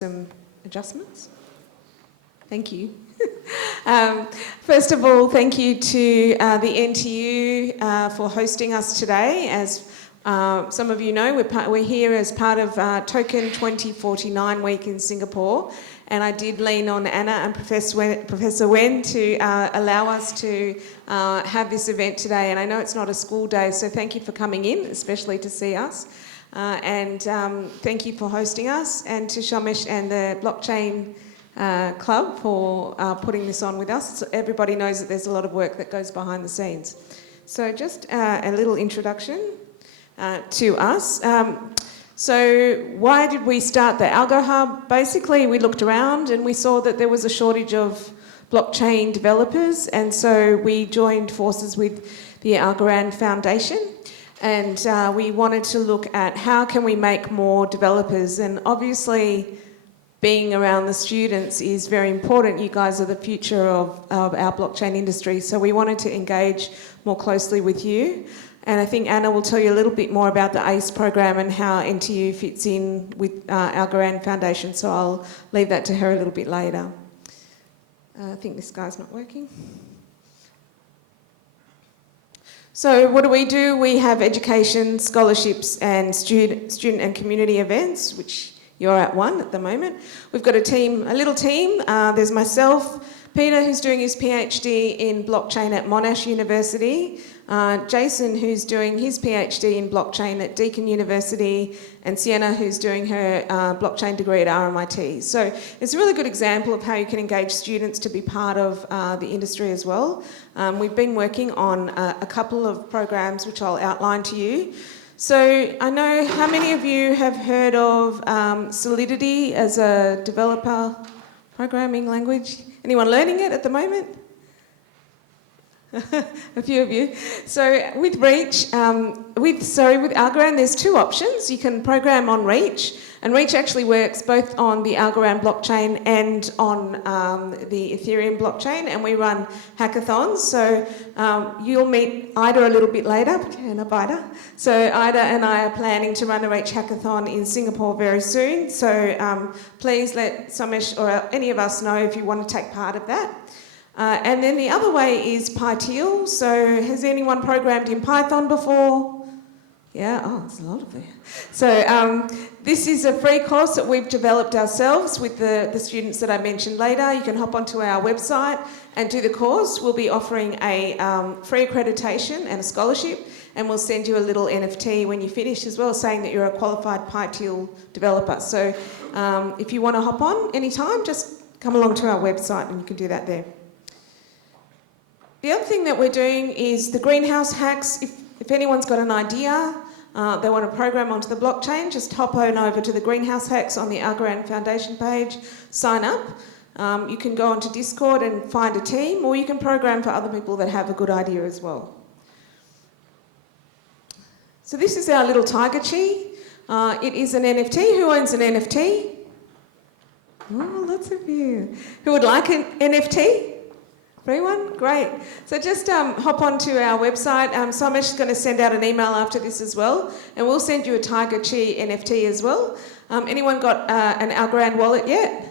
Some adjustments. Thank you. First of all, thank you to the NTU for hosting us today. As some of you know, we're here as part of Token 2049 Week in Singapore, and I did lean on Anna and Professor Wen to allow us to have this event today. And I know it's not a school day, so thank you for coming in, especially to see us. Thank you for hosting us, and to Shomesh and the Blockchain Club for putting this on with us. So everybody knows that there's a lot of work that goes behind the scenes. So just a little introduction to us. So why did we start the AlgoHUB? Basically, we looked around and we saw that there was a shortage of blockchain developers, and so we joined forces with the AlgoHUB Foundation. And we wanted to look at how can we make more developers, and obviously being around the students is very important. You guys are the future of our blockchain industry, so we wanted to engage more closely with you. And I think Anna will tell you a little bit more about the ACE program and how NTU fits in with AlgoHUB Foundation, so I'll leave that to her a little bit later. I think this guy's not working. So what do? We have education, scholarships and student and community events, which you're at one at the moment. We've got a little team. There's myself, Peter, who's doing his PhD in blockchain at Monash University, Jason, who's doing his PhD in blockchain at Deakin University, and Sienna, who's doing her blockchain degree at RMIT. So it's a really good example of how you can engage students to be part of the industry as well. We've been working on a couple of programs which I'll outline to you. So I know, how many of you have heard of Solidity as a developer programming language? Anyone learning it at the moment? A few of you. So with Reach, with AlgoHUB, there's two options. You can program on Reach, and Reach actually works both on the AlgoHUB blockchain and on the Ethereum blockchain, and we run hackathons. So you'll meet Ida a little bit later. Turn up, Ida. So Ida and I are planning to run a Reach hackathon in Singapore very soon. So please let Somesh or any of us know if you want to take part of that. And then the other way is PyTeal. So has anyone programmed in Python before? Yeah, oh, there's a lot of there. So this is a free course that we've developed ourselves with the students that I mentioned later. You can hop onto our website and do the course. We'll be offering a free accreditation and a scholarship, and we'll send you a little NFT when you finish as well, saying that you're a qualified PyTeal developer. So if you want to hop on anytime, just come along to our website and you can do that there. The other thing that we're doing is the greenhouse hacks. If anyone's got an idea, they want to program onto the blockchain, just hop on over to the greenhouse hacks on the AlgoHUB Foundation page, sign up. You can go onto Discord and find a team, or you can program for other people that have a good idea as well. So this is our little tiger chi. It is an NFT. Who owns an NFT? Oh, lots of you. Who would like an NFT? Free one? Great. So just hop onto our website. Somesh is going to send out an email after this as well, and we'll send you a Tiger Chi NFT as well. Anyone got an AlgoHUB wallet yet?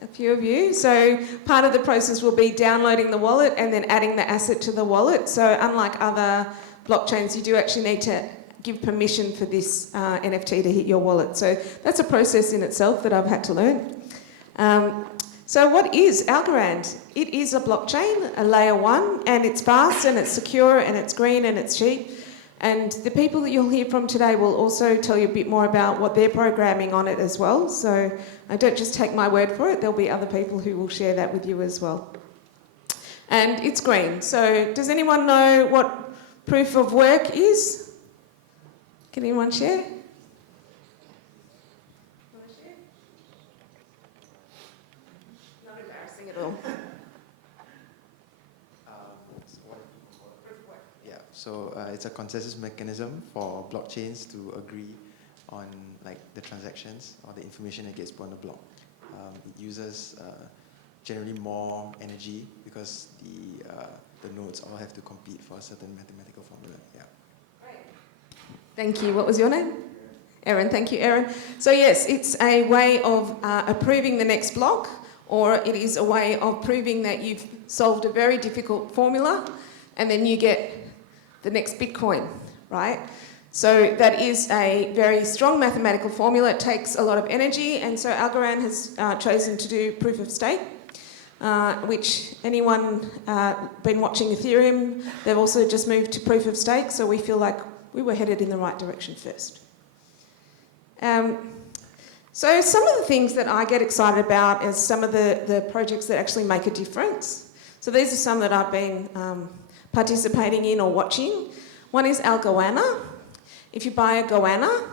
A few of you. So part of the process will be downloading the wallet and then adding the asset to the wallet. So unlike other blockchains, you do actually need to give permission for this NFT to hit your wallet. So that's a process in itself that I've had to learn. So what is AlgoHUB? It is a blockchain, a layer 1, and it's fast and it's secure and it's green and it's cheap. And the people that you'll hear from today will also tell you a bit more about what they're programming on it as well. So I don't just take my word for it, there'll be other people who will share that with you as well. And it's green. So does anyone know what proof of work is? Can anyone share? So it's a consensus mechanism for blockchains to agree on like the transactions or the information that gets put on the block. It uses generally more energy because the nodes all have to compete for a certain mathematical formula. Yeah. Thank you. What was your name? Erin, thank you, Erin. So yes, it's a way of approving the next block, or it is a way of proving that you've solved a very difficult formula and then you get the next Bitcoin, right? So that is a very strong mathematical formula. It takes a lot of energy, and so Algorand has chosen to do proof of stake, which anyone been watching Ethereum, they've also just moved to proof of stake, so we feel like we were headed in the right direction first. So some of the things that I get excited about is some of the projects that actually make a difference. So these are some that I've been participating in or watching. One is AlgoHUB. If you buy a goanna,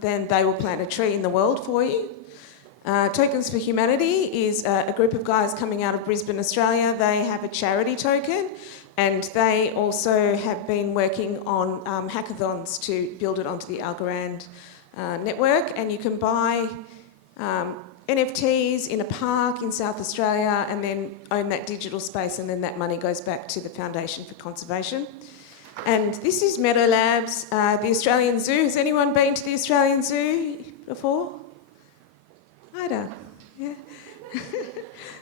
then they will plant a tree in the world for you. Tokens for Humanity is a group of guys coming out of Brisbane, Australia. They have a charity token, and they also have been working on hackathons to build it onto the Algorand network, and you can buy NFTs in a park in South Australia and then own that digital space, and then that money goes back to the Foundation for Conservation. And this is Meadow Labs, the Australian Zoo. Has anyone been to the Australian Zoo before? Ida, yeah.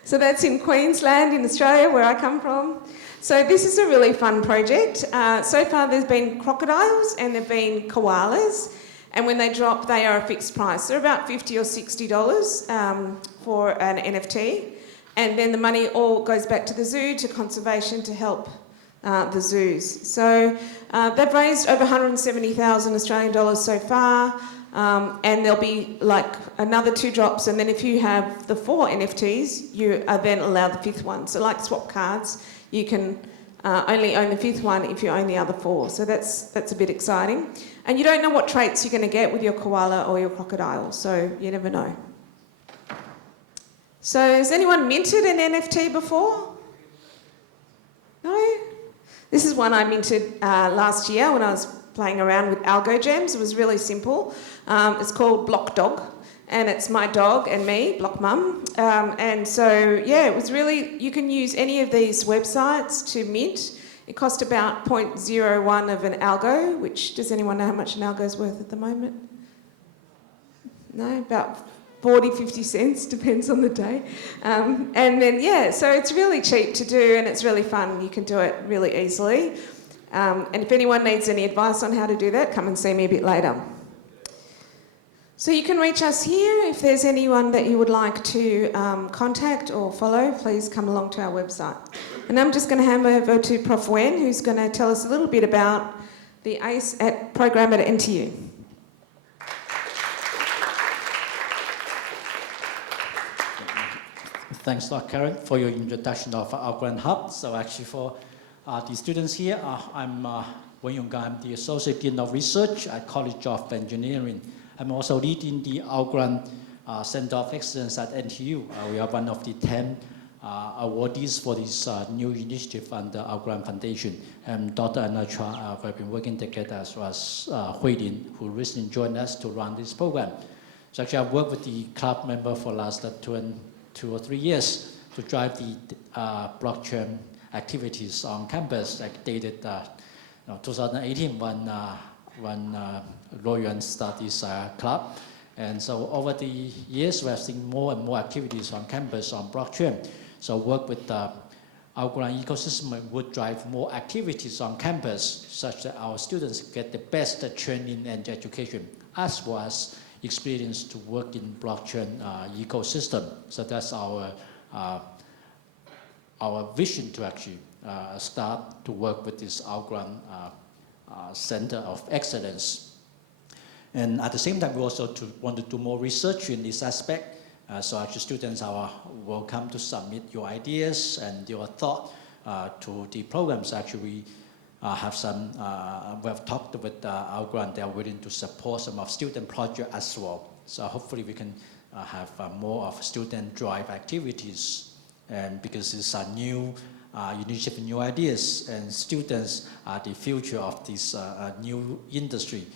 So that's in Queensland in Australia, where I come from. So this is a really fun project. So far there's been crocodiles and there've been koalas. And when they drop, they are a fixed price. They're about $50 or $60 for an NFT. And then the money all goes back to the zoo, to conservation, to help the zoos. So they've raised over 170,000 Australian dollars so far. And there'll be like another 2 drops. And then if you have the 4 NFTs, you are then allowed the 5th one. So like swap cards, you can only own the 5th one if you own the other 4. So that's a bit exciting. And you don't know what traits you're going to get with your koala or your crocodile, so you never know. So has anyone minted an NFT before? No? This is one I minted last year when I was playing around with Algo gems. It was really simple. It's called Block Dog, and it's my dog and me, Block Mum. And so, yeah, it was really, you can use any of these websites to mint. It cost about 0.01 of an algo, which, does anyone know how much an algo is worth at the moment? No, about 40, 50 cents, depends on the day. And then, yeah, so it's really cheap to do and it's really fun. You can do it really easily. And if anyone needs any advice on how to do that, come and see me a bit later. So you can reach us here. If there's anyone that you would like to contact or follow, please come along to our website. And I'm just going to hand over to Prof Wen, who's going to tell us a little bit about the ACE program at NTU. Thanks, Dr. Karen, for your introduction of AlgoHUB. So actually for the students here, I'm Wen Yong-Ga. I'm the Associate Dean of Research at College of Engineering. I'm also leading the AlgoHUB Center of Excellence at NTU. We are one of the 10 awardees for this new initiative under AlgoHUB Foundation. And Dr. Anna Chua, we've been working together, as well as Hui Lin, who recently joined us to run this program. So actually I've worked with the club member for the last 2 or 3 years to drive the blockchain activities on campus, like dated 2018 when Loyuan started this club. And so over the years, we have seen more and more activities on campus on blockchain. So work with the AlgoHUB ecosystem would drive more activities on campus, such that our students get the best training and education, as well as experience to work in blockchain ecosystem. So that's our vision to actually start to work with this AlgoHUB Center of Excellence. And at the same time, we also want to do more research in this aspect. So actually students are welcome to submit your ideas and your thought to the programs. Actually, we have some, we have talked with AlgoHUB, they are willing to support some of student projects as well. So hopefully we can have more of student drive activities, and because it's a new initiative, new ideas, and students are the future of this new industry.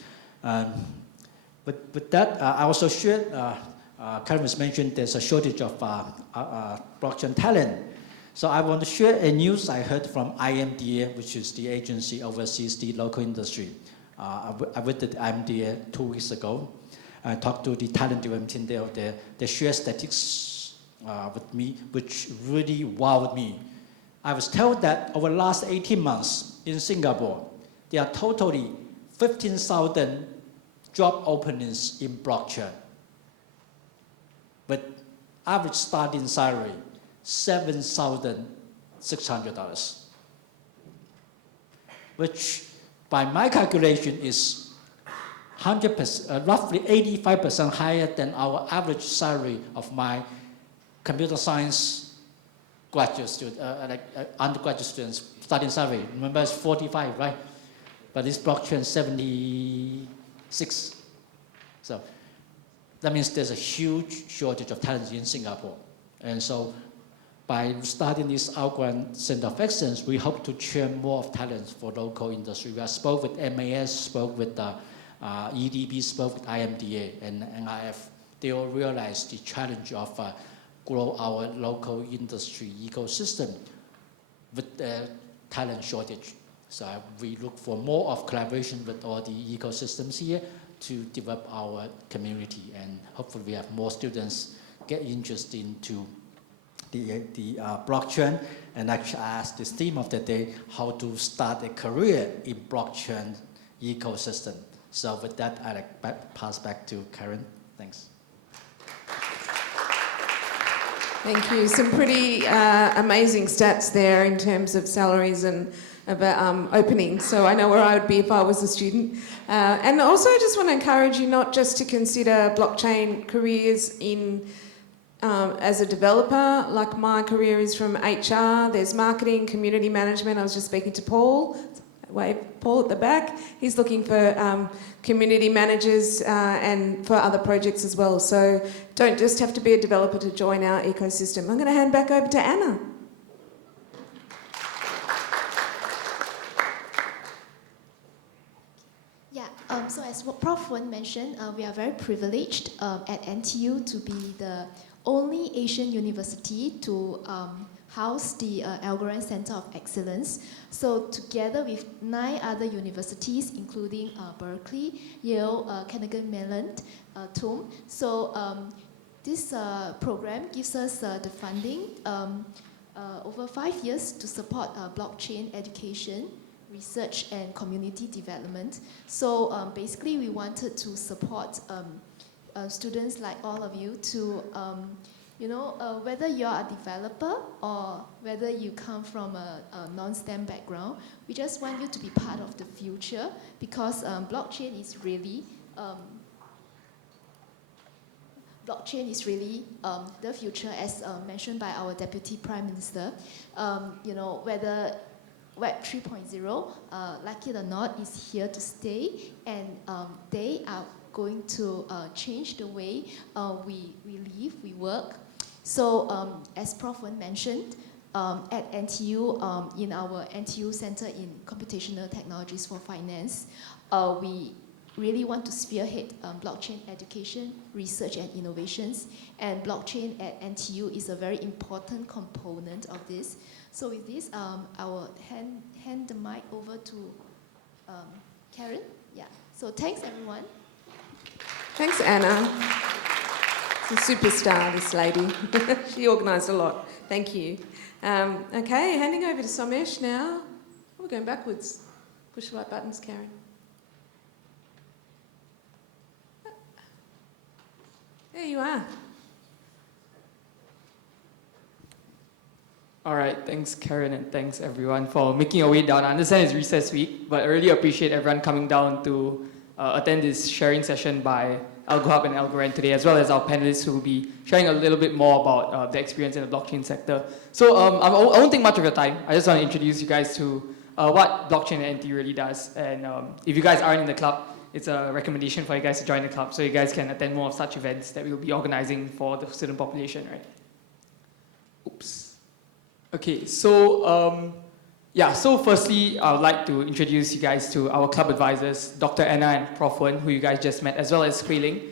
But with that, I also shared, Karen was mentioned there's a shortage of blockchain talent. So I want to share a news I heard from IMDA, which is the agency oversees the local industry. I visited IMDA 2 weeks ago. I talked to the talent development team there. They share statistics with me, which really wowed me. I was told that over the last 18 months in Singapore, there are totally 15,000 job openings in blockchain. But average starting salary, $7,600, which by my calculation is 100%, roughly 85% higher than our average salary of my computer science graduate student, undergraduate students starting salary. Remember, it's 45, right? But this blockchain 76. So that means there's a huge shortage of talent in Singapore. And so by starting this Algo Center of Excellence, we hope to train more of talents for local industry. We have spoke with MAS, spoke with EDB, spoke with IMDA and NIF. They all realize the challenge of grow our local industry ecosystem with the talent shortage. So we look for more of collaboration with all the ecosystems here to develop our community, and hopefully we have more students get interested into the blockchain, and actually ask this theme of the day, how to start a career in blockchain ecosystem. So with that, I'd like pass back to Karen. Thanks. Thank you. Some pretty amazing stats there in terms of salaries and about openings. So I know where I would be if I was a student. And also I just want to encourage you not just to consider blockchain careers in as a developer, like my career is from HR, there's marketing, community management. I was just speaking to Paul, wave Paul at the back. He's looking for community managers and for other projects as well. So don't just have to be a developer to join our ecosystem. I'm going to hand back over to Anna. Yeah, so as what Prof. Wen mentioned, we are very privileged at NTU to be the only Asian university to house the Algo Center of Excellence. So together with 9 other universities, including Berkeley, Yale, Carnegie Mellon, TUM. So this program gives us the funding over 5 years to support blockchain education, research and community development. So basically we wanted to support students like all of you to, whether you're a developer or whether you come from a non-STEM background, we just want you to be part of the future, because blockchain is really the future, as mentioned by our Deputy Prime Minister. Whether Web 3.0, like it or not, is here to stay, and they are going to change the way we live, we work. So as Prof. Wen mentioned, at NTU, in our NTU Center in Computational Technologies for Finance, we really want to spearhead blockchain education, research and innovations, and blockchain at NTU is a very important component of this. So with this, I will hand the mic over to Karen. Yeah. So thanks, everyone. Thanks, Anna. She's a superstar, this lady. She organised a lot. Thank you. Okay, handing over to Somesh now. We're going backwards. Push the right buttons, Karen. There you are. All right, thanks Karen, and thanks everyone for making your way down. I understand it's recess week, but I really appreciate everyone coming down to attend this sharing session by AlgoHUB and AlgoRand today, as well as our panelists who will be sharing a little bit more about their experience in the blockchain sector. So I won't take much of your time. I just want to introduce you guys to what blockchain at NTU really does. And if you guys aren't in the club, it's a recommendation for you guys to join the club so you guys can attend more of such events that we'll be organizing for the student population, right? Oops. Okay, so so firstly, I would like to introduce you guys to our club advisors, Dr. Anna and Prof. Wen, who you guys just met, as well as Hui Ling,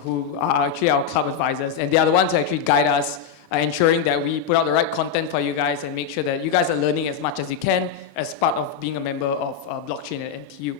who are actually our club advisors. And they are the ones who actually guide us, ensuring that we put out the right content for you guys and make sure that you guys are learning as much as you can as part of being a member of blockchain at NTU.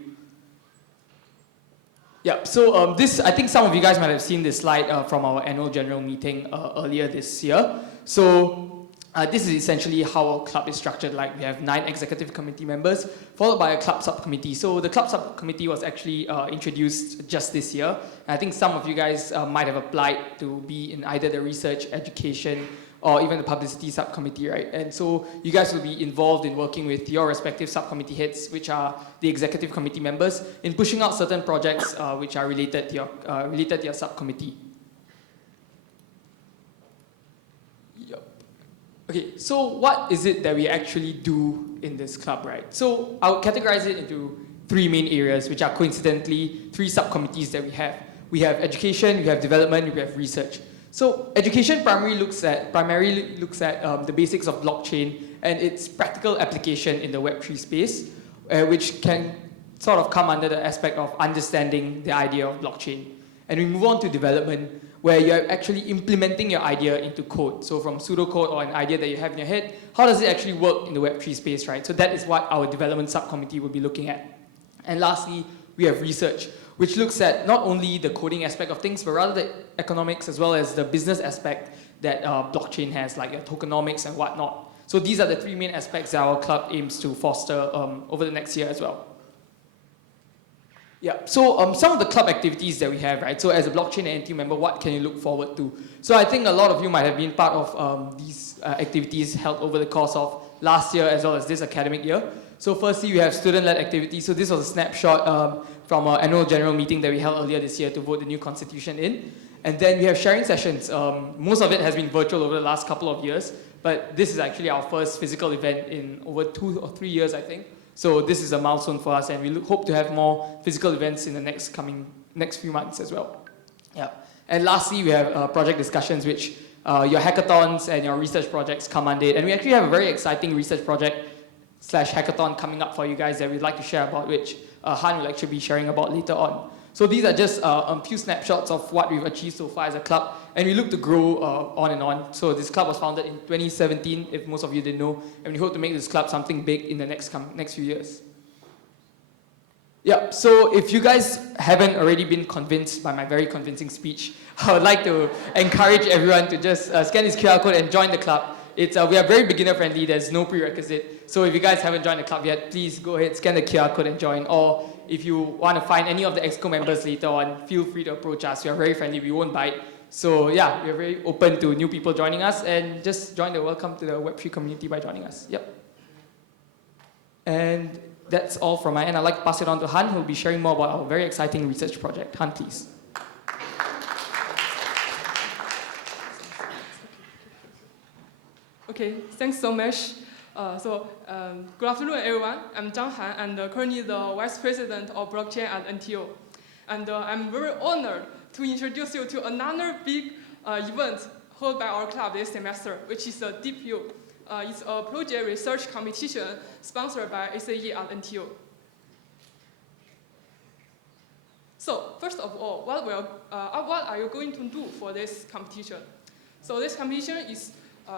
Yeah, so this, I think some of you guys might have seen this slide from our annual general meeting earlier this year. So this is essentially how our club is structured. Like, we have 9 executive committee members, followed by a club subcommittee. So the club subcommittee was actually introduced just this year. And I think some of you guys might have applied to be in either the research, education, or even the publicity subcommittee, right? And so you guys will be involved in working with your respective subcommittee heads, which are the executive committee members, in pushing out certain projects which are related to your subcommittee. Yep. Okay, so what is it that we actually do in this club, right? So I would categorize it into 3 main areas, which are coincidentally 3 subcommittees that we have. We have education, we have development, we have research. So education primarily looks at the basics of blockchain and its practical application in the Web3 space, which can sort of come under the aspect of understanding the idea of blockchain. And we move on to development, where you're actually implementing your idea into code. So from pseudocode or an idea that you have in your head, how does it actually work in the Web3 space, right? So that is what our development subcommittee will be looking at. And lastly, we have research, which looks at not only the coding aspect of things, but rather the economics as well as the business aspect that blockchain has, like your tokenomics and whatnot. So these are the 3 main aspects that our club aims to foster over the next year as well. Yeah, so some of the club activities that we have, right? So as a blockchain and NTU member, what can you look forward to? So I think a lot of you might have been part of these activities held over the course of last year as well as this academic year. So firstly, we have student-led activities. So this was a snapshot from our annual general meeting that we held earlier this year to vote the new constitution in. And then we have sharing sessions. Most of it has been virtual over the last couple of years, but this is actually our first physical event in over 2 or 3 years, I think. So this is a milestone for us, and we hope to have more physical events in the next few months as well. Yeah. And lastly, we have project discussions, which your hackathons and your research projects come under it. And we actually have a very exciting research project / hackathon coming up for you guys that we'd like to share about, which Han will actually be sharing about later on. So these are just a few snapshots of what we've achieved so far as a club, and we look to grow on and on. So this club was founded in 2017, if most of you didn't know, and we hope to make this club something big in the next few years. Yeah, so if you guys haven't already been convinced by my very convincing speech, I would like to encourage everyone to just scan this QR code and join the club. We are very beginner friendly, there's no prerequisite. So if you guys haven't joined the club yet, please go ahead, scan the QR code and join. Or if you want to find any of the EXCO members later on, feel free to approach us. We are very friendly, we won't bite. So yeah, we are very open to new people joining us, and just join the welcome to the Web3 community by joining us. Yep. And that's all from my end. I'd like to pass it on to Han, who will be sharing more about our very exciting research project. Han, please. Okay, thanks so much. Good afternoon, everyone. I'm Zhang Han, and currently the Vice President of Blockchain at NTU. And I'm very honored to introduce you to another big event held by our club this semester, which is the Deep U. It's a project research competition sponsored by ACE at NTU. So first of all, what are you going to do for this competition? So this competition is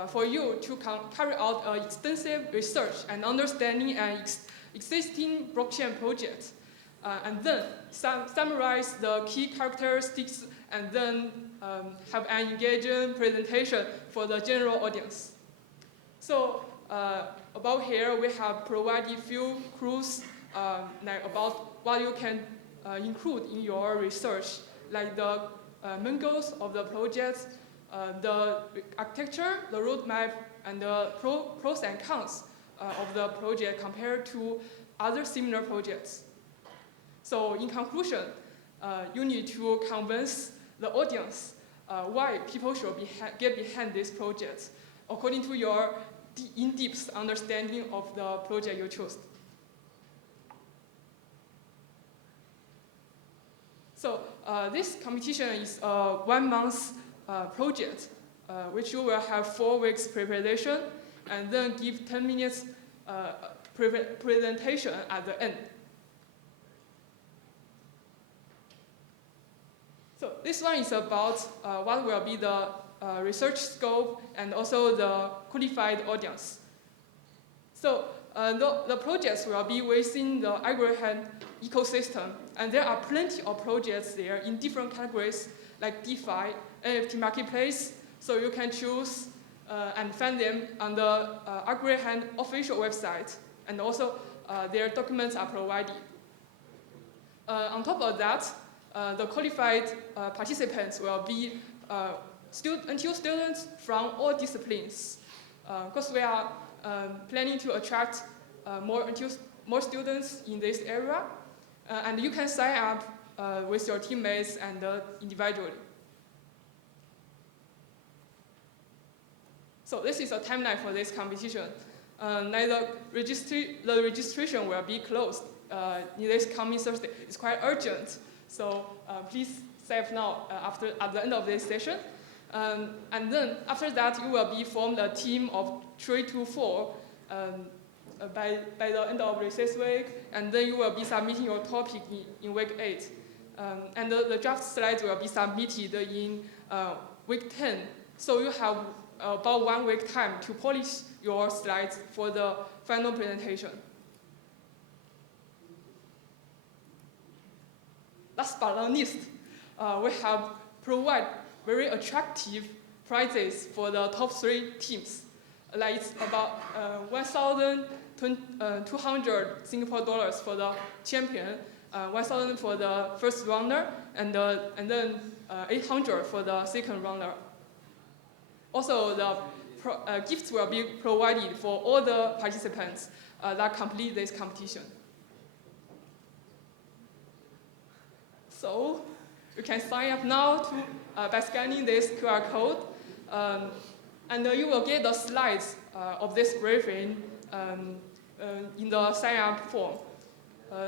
for you to carry out extensive research and understanding an existing blockchain project, and then summarize the key characteristics, and then have an engaging presentation for the general audience. So about here, we have provided few clues about what you can include in your research, like the main goals of the project, the architecture, the roadmap, and the pros and cons of the project compared to other similar projects. So in conclusion, you need to convince the audience why people should get behind this project according to your in-depth understanding of the project you chose. So this competition is a 1 month project, which you will have 4 weeks preparation, and then give 10 minutes presentation at the end. So this one is about what will be the research scope and also the qualified audience. So The projects will be within the AlgoHUB ecosystem, and there are plenty of projects there in different categories like DeFi, NFT marketplace, so you can choose and find them on the AlgoHUB official website, and also their documents are provided. On top of that, the qualified participants will be NTU students from all disciplines, because we are planning to attract more students in this area, and you can sign up with your teammates and individually. So this is a timeline for this competition. The registration will be closed in this coming Thursday. It's quite urgent, so please sign up now at the end of this session. And then after that, you will be formed a team of 3 to 4 by the end of recess week, and then you will be submitting your topic in week 8. And the draft slides will be submitted in week 10. So you have about 1 week time to polish your slides for the final presentation. Last but not least, we have provided very attractive prizes for the top 3 teams. Like it's about 1,200 Singapore dollars for the champion, 1,000 for the first runner, and then 800 for the second runner. Also, the gifts will be provided for all the participants that complete this competition. So you can sign up now by scanning this QR code, and you will get the slides of this briefing in the sign-up form.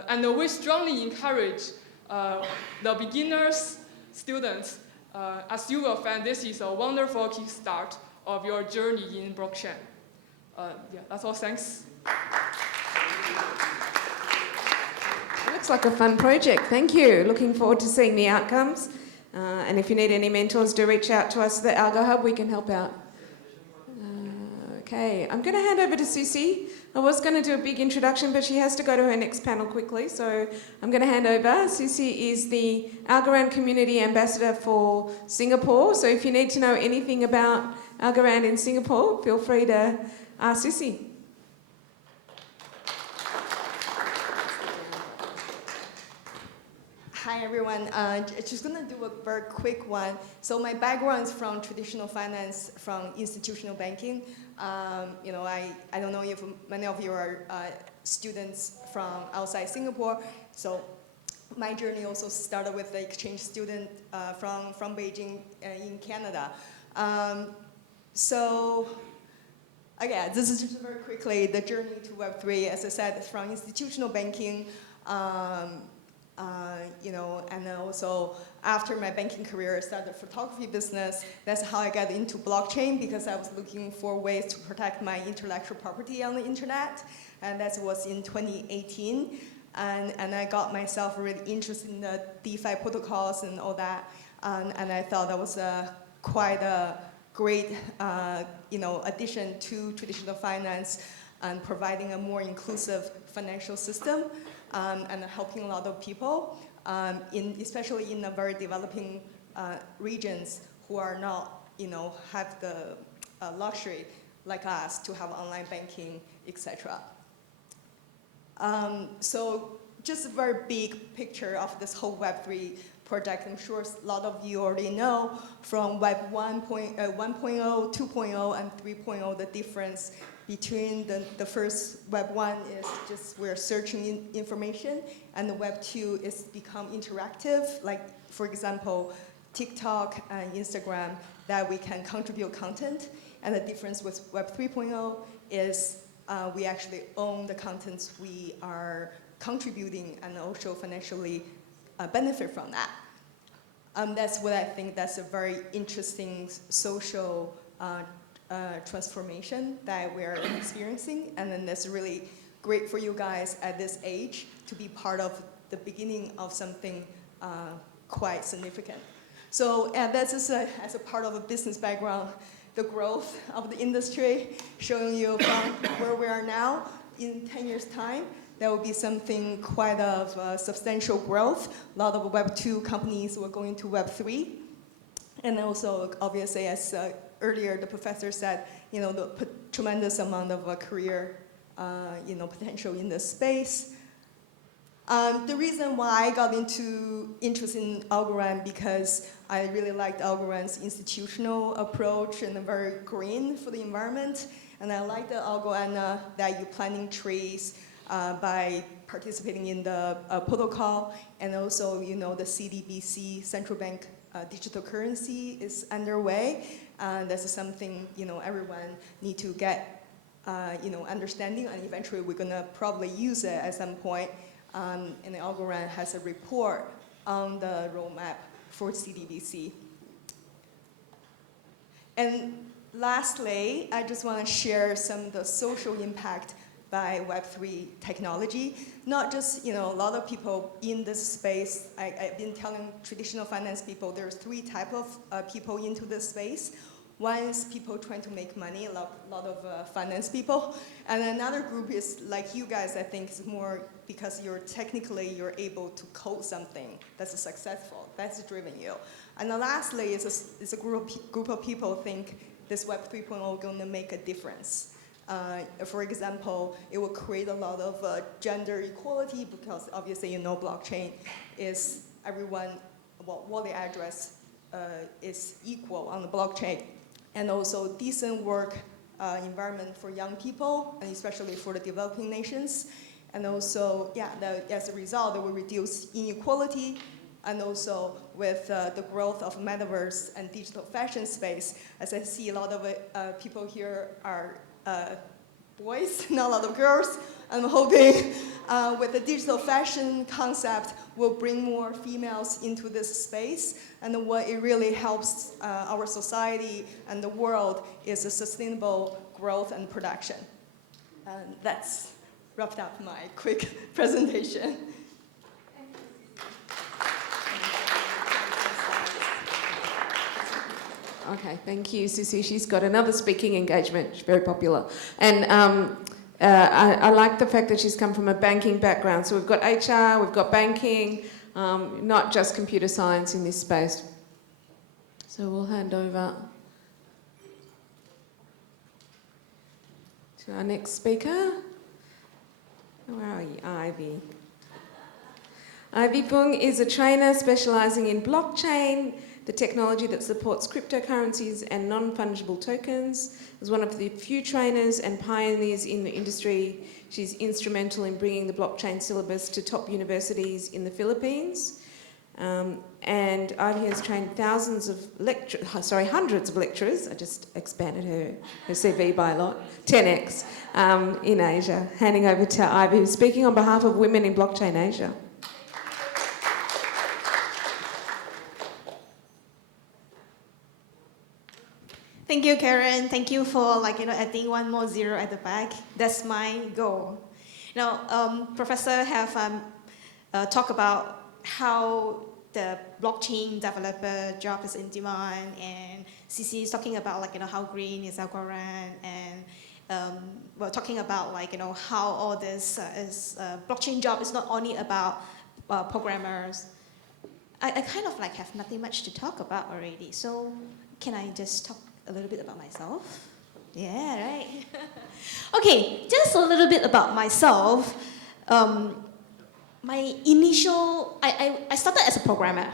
And we strongly encourage the beginners, students, as you will find this is a wonderful kickstart of your journey in blockchain. Yeah, that's all. Thanks. It looks like a fun project. Thank you. Looking forward to seeing the outcomes. And if you need any mentors, do reach out to us at the AlgoHUB. We can help out. Okay, I'm going to hand over to Susie. I was going to do a big introduction, but she has to go to her next panel quickly, so I'm going to hand over. Susie is the Algorand Community Ambassador for Singapore, so if you need to know anything about Algorand in Singapore, feel free to ask Susie. Hi everyone, just gonna do a very quick one. So my background is from traditional finance, from institutional banking. You know, I don't know if many of you are students from outside Singapore. So my journey also started with the exchange student from Beijing in Canada. So again, this is just very quickly the journey to Web3. As I said, from institutional banking. You know, and then also after my banking career, I started a photography business. That's how I got into blockchain, because I was looking for ways to protect my intellectual property on the internet. And that was in 2018. And I got myself really interested in the DeFi protocols and all that. And I thought that was quite a great you know, addition to traditional finance and providing a more inclusive financial system. And helping a lot of people, especially in the very developing regions who are not, you know, have the luxury like us to have online banking, etc. So just a very big picture of this whole Web3 project. I'm sure a lot of you already know from Web 1.0, 2.0, and 3.0, the difference between the first Web 1 is just we're searching information, and the Web 2 is become interactive, like for example, TikTok and Instagram, that we can contribute content. And the difference with Web 3.0 is we actually own the contents we are contributing and also financially benefit from that. That's what I think that's a very interesting social transformation that we're experiencing, and then that's really great for you guys at this age to be part of the beginning of something quite significant. So that's just as a part of a business background, the growth of the industry, showing you from where we are now in 10 years' time, there will be something quite of substantial growth. A lot of Web 2 companies will go into Web 3. And also, obviously, as earlier the professor said, the tremendous amount of career potential in this space. The reason why I got interested in AlgoHUB because I really liked AlgoHUB's institutional approach and very green for the environment. And I like the AlgoHUB that you're planting trees by participating in the protocol. And also, the CDBC, central bank digital currency is underway. That's something, everyone need to get, understanding. And eventually, we're going to probably use it at some point. And the AlgoHUB has a report on the roadmap for CDBC. And lastly, I just want to share some of the social impact by Web3 technology. Not just, a lot of people in this space, I've been telling traditional finance people there's 3 types of people into this space. One is people trying to make money, a lot of finance people. And another group is like you guys, I think, is more because you're able to code something that's successful, that's driven you. And then lastly is a group of people think this Web 3.0 going to make a difference. For example, it will create a lot of gender equality because obviously blockchain is everyone, wallet address is equal on the blockchain. And also decent work environment for young people, and especially for the developing nations. And also, as a result, it will reduce inequality. And also with the growth of metaverse and digital fashion space, as I see a lot of people here are boys, not a lot of girls. I'm hoping with the digital fashion concept, will bring more females into this space. And what it really helps our society and the world is a sustainable growth and production. And that's wrapped up my quick presentation. Okay, thank you, Sissy. She's got another speaking engagement, she's very popular. And I like the fact that she's come from a banking background. So we've got HR, we've got banking, not just computer science in this space. So we'll hand over to our next speaker. Where are you? Ivy. Ivy Pung is a trainer specialising in blockchain, the technology that supports cryptocurrencies and non-fungible tokens. As one of the few trainers and pioneers in the industry, she's instrumental in bringing the blockchain syllabus to top universities in the Philippines. And Ivy has trained hundreds of lecturers. I just expanded her CV by a lot, 10x, in Asia. Handing over to Ivy, who's speaking on behalf of Women in Blockchain Asia. Thank you, Karen. Thank you for adding one more zero at the back. That's my goal. Professor have talked about how the blockchain developer job is in demand, and CC is talking about how green is AlgoHUB, and we're talking about how all this blockchain job is not only about programmers. I kind of have nothing much to talk about already. So can I just talk a little bit about myself? Yeah, right. Okay, just a little bit about myself. My initial, I started as a programmer,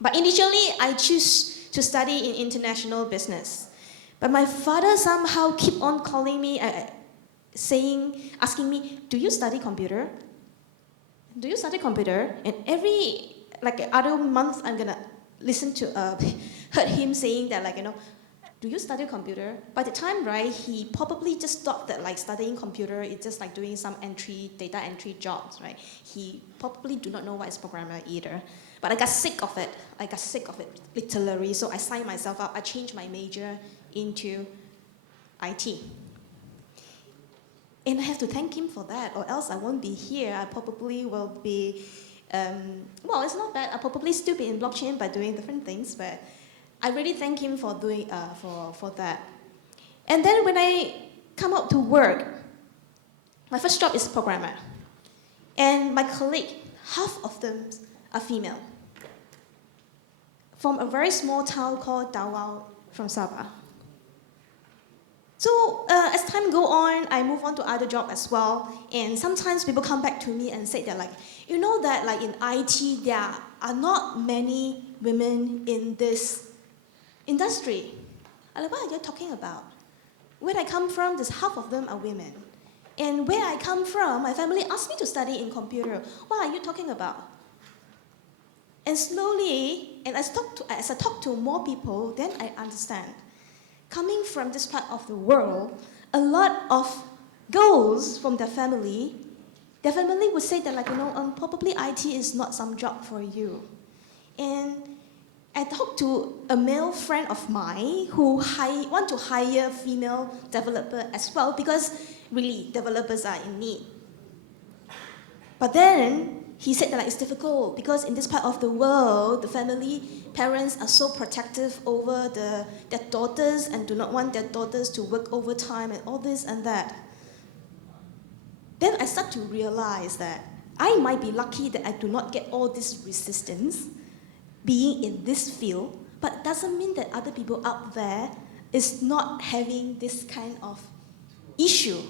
but initially I chose to study in international business. But my father somehow keep on calling me, asking me, do you study computer? Do you study computer? And every other month I'm gonna listen to, heard him saying that do you study computer? By the time, right, he probably just thought that studying computer is just doing some data entry jobs, right? He probably do not know what is programmer either. But I got sick of it. Literally. So I signed myself up. I changed my major into IT. And I have to thank him for that, or else I won't be here. I probably will be, it's not bad. I'll probably still be in blockchain by doing different things, but I really thank him for doing for that. And then when I come out to work, My first job is programmer. And my colleague, half of them are female. From a very small town called Dawao from Sabah. So as time go on, I move on to other job as well. And sometimes people come back to me and say that like, you know that like in IT, there are not many women in this industry. I'm like, what are you talking about? Where I come from, there's half of them are women. And where I come from, my family asked me to study in computer. What are you talking about? And slowly, and as I talk to more people, then I understand. Coming from this part of the world, a lot of girls from their family would say that like, probably IT is not some job for you. And I talked to a male friend of mine who want to hire female developer as well because really developers are in need. But then he said that like, it's difficult because in this part of the world, the parents are so protective over their daughters and do not want their daughters to work overtime and all this and that. Then I start to realize that I might be lucky that I do not get all this resistance being in this field, but it doesn't mean that other people out there is not having this kind of issue.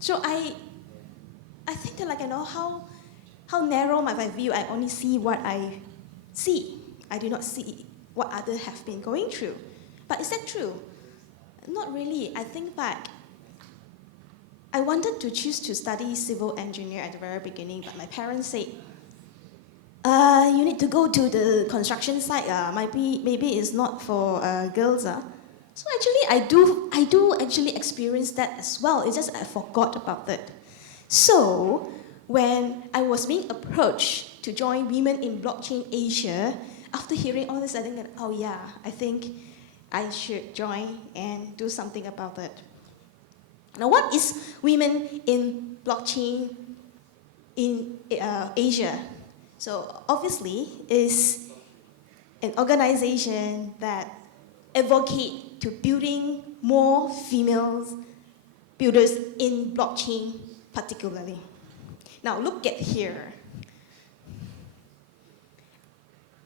So I think that like how narrow my view, I only see what I see. I do not see what others have been going through. But is that true? Not really. I think back. I wanted to choose to study civil engineer at the very beginning, but my parents said, you need to go to the construction site. Maybe it's not for girls. So actually, I do actually experience that as well. It's just I forgot about that. So when I was being approached to join Women in Blockchain Asia, after hearing all this, I think that, oh yeah, I think I should join and do something about it. Now, what is Women in Blockchain in Asia? So obviously, is an organization that advocate to building more female builders in blockchain particularly. Now look at here.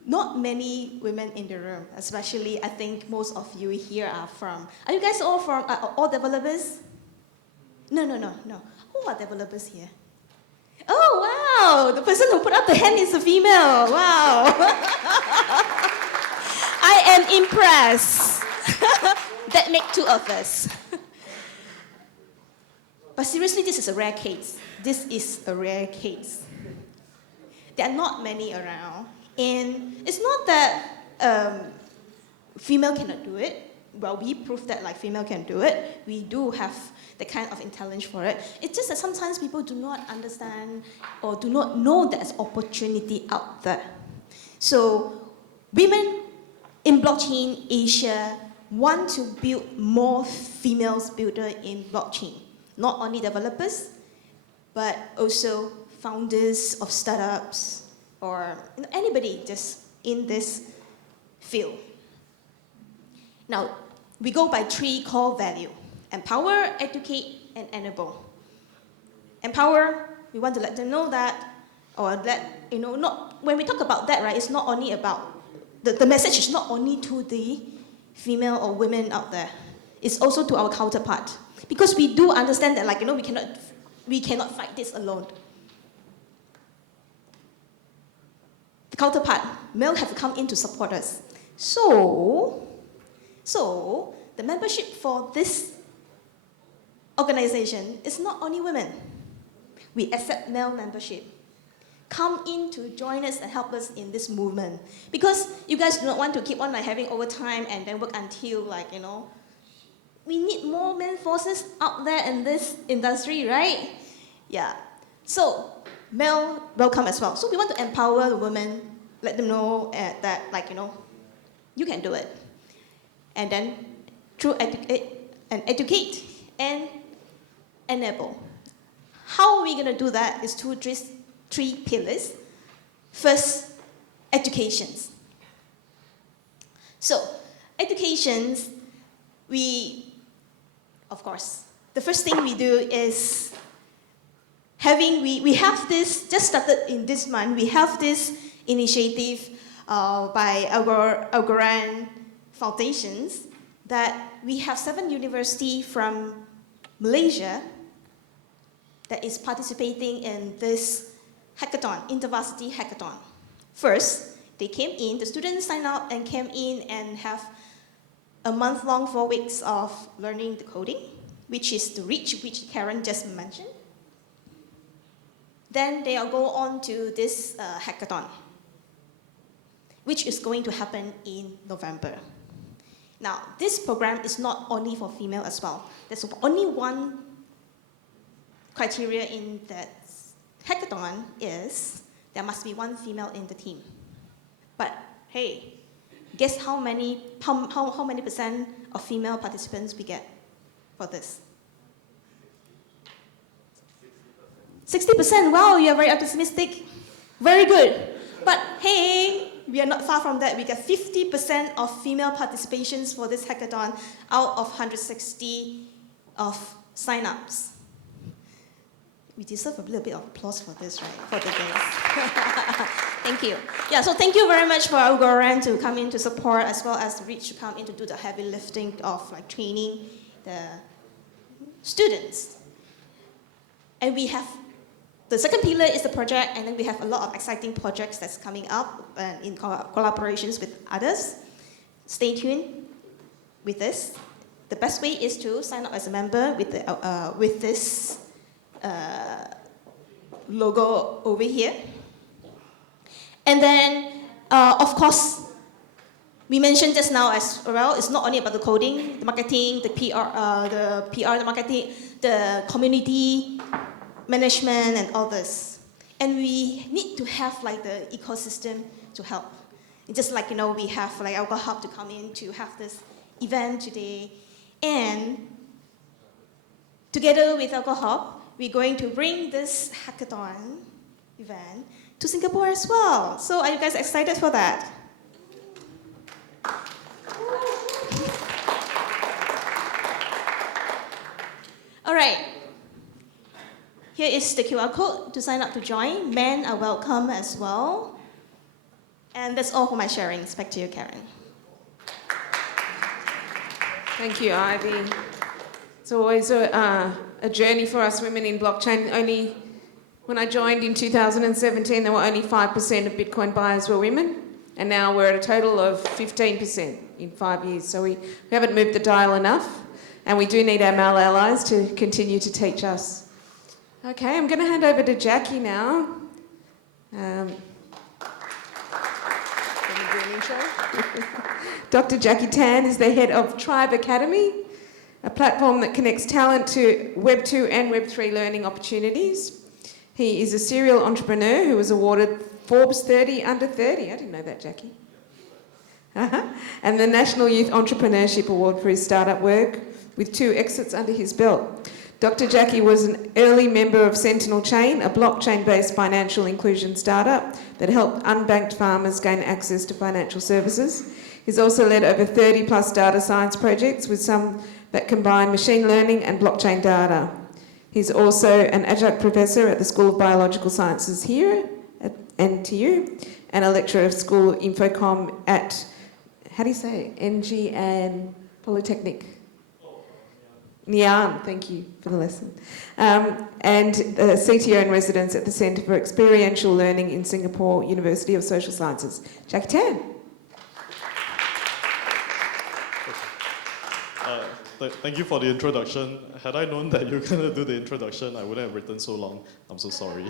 Not many women in the room, especially I think most of you here are you guys all from, all developers? No. Who are developers here? Oh, wow, the person who put up the hand is a female, wow. I am impressed. That make two of us. But seriously, this is a rare case. This is a rare case. There are not many around. And it's not that female cannot do it. Well, we prove that like female can do it. We do have the kind of intelligence for it. It's just that sometimes people do not understand or do not know there's opportunity out there. So Women in Blockchain Asia want to build more females builder in blockchain. Not only developers, but also founders of startups or anybody just in this field. Now, we go by 3 core values: empower, educate, and enable. Empower, we want to let them know that, or that, not, when we talk about that, right, it's not only about, the message is not only to the female or women out there, it's also to our counterpart. Because we do understand that, like, we cannot fight this alone. The counterpart, male have to come in to support us. So the membership for this organization is not only women. We accept male membership. Come in to join us and help us in this movement. Because you guys do not want to keep on having overtime and then work until we need more men forces out there in this industry, right? Yeah. So male welcome as well. So we want to empower the women, let them know that you can do it. And then through educate and enable. How are we going to do that is through 3 pillars. First, educations. So, educations, of course, the first thing we do is we have this, just started in this month, we have this initiative by Algoran Foundations that we have 7 universities from Malaysia that is participating in this hackathon, InterVarsity Hackathon. First, they came in, the students signed up and came in and have a month-long 4 weeks of learning the coding, which is the reach, which Karen just mentioned. Then they'll go on to this hackathon, which is going to happen in November. Now, this program is not only for female as well. There's only one criteria in that hackathon is there must be 1 female in the team. But hey, guess how many percent of female participants we get for this? 60%, wow, you are very optimistic. Very good. But hey, we are not far from that. We get 50% of female participations for this hackathon out of 160 of sign-ups. We deserve a little bit of applause for this, right? For the girls. Thank you. Yeah, so thank you very much for Algoran to come in to support, as well as Reach to come in to do the heavy lifting of like training the students. And we have the second pillar is the project, and then we have a lot of exciting projects that's coming up in collaborations with others. Stay tuned with this. The best way is to sign up as a member with this logo over here. And then, of course, we mentioned just now as well, it's not only about the coding, the marketing, the PR, the marketing, the community management and all this. And we need to have like the ecosystem to help. It's just like, we have like AlgoHUB to come in to have this event today. And together with AlgoHUB, we're going to bring this hackathon event to Singapore as well. So are you guys excited for that? All right. Here is the QR code to sign up to join. Men are welcome as well. And that's all for my sharings. Back to you, Karen. Thank you, Ivy. It's always a journey for us women in blockchain. When I joined in 2017, there were only 5% of Bitcoin buyers were women, and now we're at a total of 15% in 5 years. So we haven't moved the dial enough, and we do need our male allies to continue to teach us. Okay, I'm going to hand over to Jackie now. Dr. Jackie Tan is the head of Tribe Academy, a platform that connects talent to Web 2 and Web 3 learning opportunities. He is a serial entrepreneur who was awarded Forbes 30 Under 30. I didn't know that, Jackie. And the National Youth Entrepreneurship Award for his startup work, with 2 exits under his belt. Dr. Jackie was an early member of Sentinel Chain, a blockchain-based financial inclusion startup that helped unbanked farmers gain access to financial services. He's also led over 30+ data science projects, with some that combine machine learning and blockchain data. He's also an adjunct professor at the School of Biological Sciences here at NTU, and a lecturer of School Infocom at, how do you say it? NG and Polytechnic. Nyan, thank you for the lesson. And the CTO in residence at the Centre for Experiential Learning in Singapore University of Social Sciences. Jackie Tan. Thank you for the introduction. Had I known that you were going to do the introduction, I wouldn't have written so long. I'm so sorry.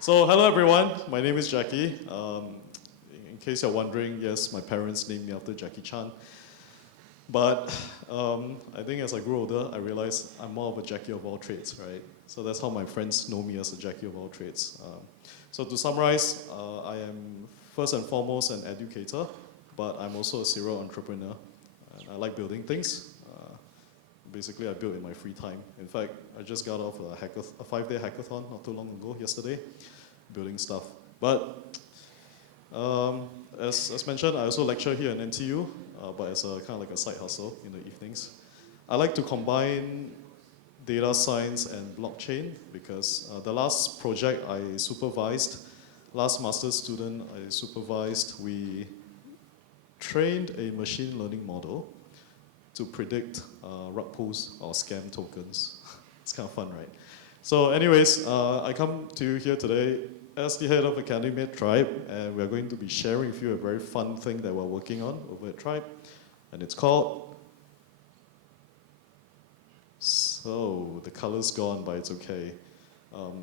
So, hello everyone. My name is Jackie. In case you're wondering, yes, my parents named me after Jackie Chan. But I think as I grew older, I realized I'm more of a Jackie of all trades, right? So that's how my friends know me, as a Jackie of all trades. So to summarize, I am first and foremost an educator, but I'm also a serial entrepreneur. And I like building things. Basically, I build in my free time. In fact, I just got off a 5-day hackathon not too long ago, yesterday, building stuff. But as mentioned, I also lecture here in NTU, but as a kind of like a side hustle in the evenings. I like to combine data science and blockchain because the last project I supervised, last master's student I supervised, we trained a machine learning model to predict rug pulls or scam tokens. It's kind of fun, right? So anyways, I come to you here today as the head of Academy Tribe, and we're going to be sharing with you a very fun thing that we're working on over at Tribe, and it's called, so the color's gone, but it's okay.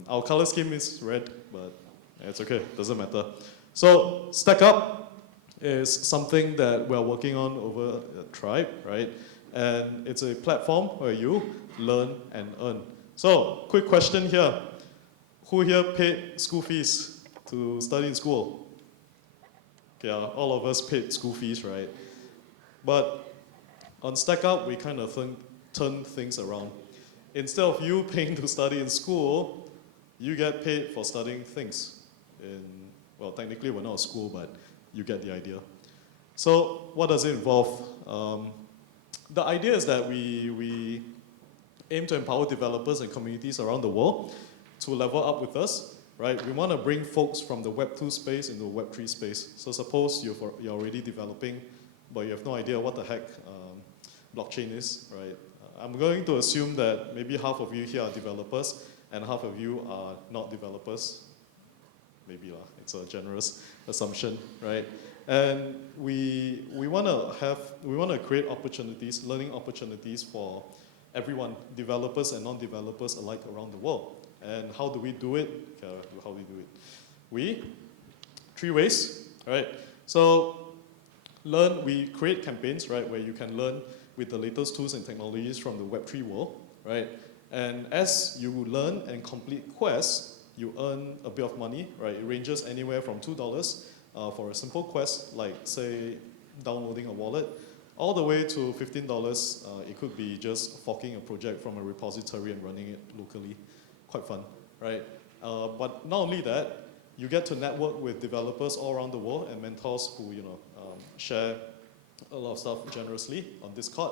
Our color scheme is red, but it's okay, doesn't matter. So Stack Up is something that we're working on over at Tribe, right? And it's a platform where you learn and earn. So, quick question here. Who here paid school fees to study in school? Okay, all of us paid school fees, right? But on Stack Up, we kind of turn things around. Instead of you paying to study in school, you get paid for studying things. Well, technically we're not a school, but you get the idea. So what does it involve? The idea is that we aim to empower developers and communities around the world to level up with us, right? We want to bring folks from the Web 2 space into the Web 3 space. So suppose you're already developing, but you have no idea what the heck blockchain is, right? I'm going to assume that maybe half of you here are developers and half of you are not developers. Maybe it's a generous assumption, right? And we want to create opportunities, learning opportunities for everyone, developers and non-developers alike around the world. And how do we do it? How do we do it? Three ways, right? So we create campaigns, right, where you can learn with the latest tools and technologies from the Web3 world, right? And as you learn and complete quests, you earn a bit of money, right? It ranges anywhere from $2 for a simple quest, like say downloading a wallet, all the way to $15. It could be just forking a project from a repository and running it locally. Quite fun, right? But not only that, you get to network with developers all around the world and mentors who share a lot of stuff generously on Discord.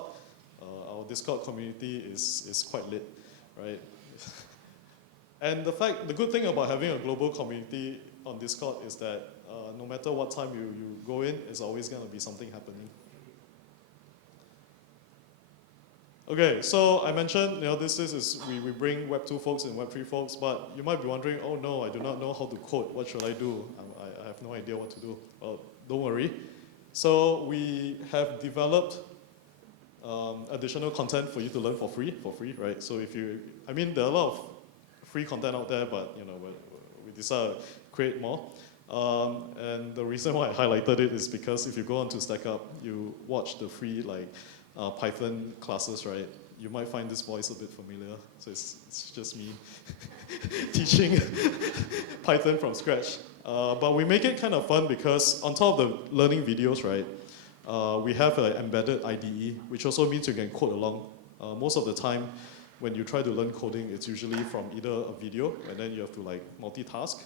Our Discord community is quite lit, right? And the good thing about having a global community on Discord is that no matter what time you go in, there's always going to be something happening. Okay, so I mentioned, we bring Web 2 folks and Web 3 folks, but you might be wondering, oh no, I do not know how to code. What should I do? I have no idea what to do. Well, don't worry. So we have developed additional content for you to learn for free, right? So there are a lot of free content out there, but we decided to create more. And the reason why I highlighted it is because if you go onto Stack Up, you watch the free Python classes, right? You might find this voice a bit familiar. So it's just me teaching Python from scratch. But we make it kind of fun because on top of the learning videos, right, we have an embedded IDE, which also means you can code along. Most of the time, when you try to learn coding, it's usually from either a video, and then you have to multitask.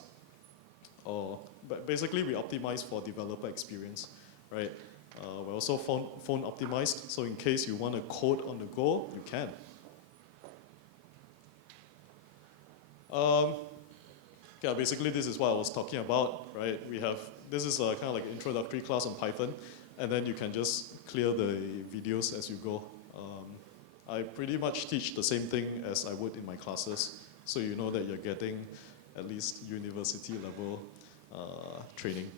But basically, we optimize for developer experience, right? We're also phone optimized, so in case you want to code on the go, you can. Basically this is what I was talking about, right? This is a kind of introductory class on Python, and then you can just clear the videos as you go. I pretty much teach the same thing as I would in my classes, so you know that you're getting at least university level training.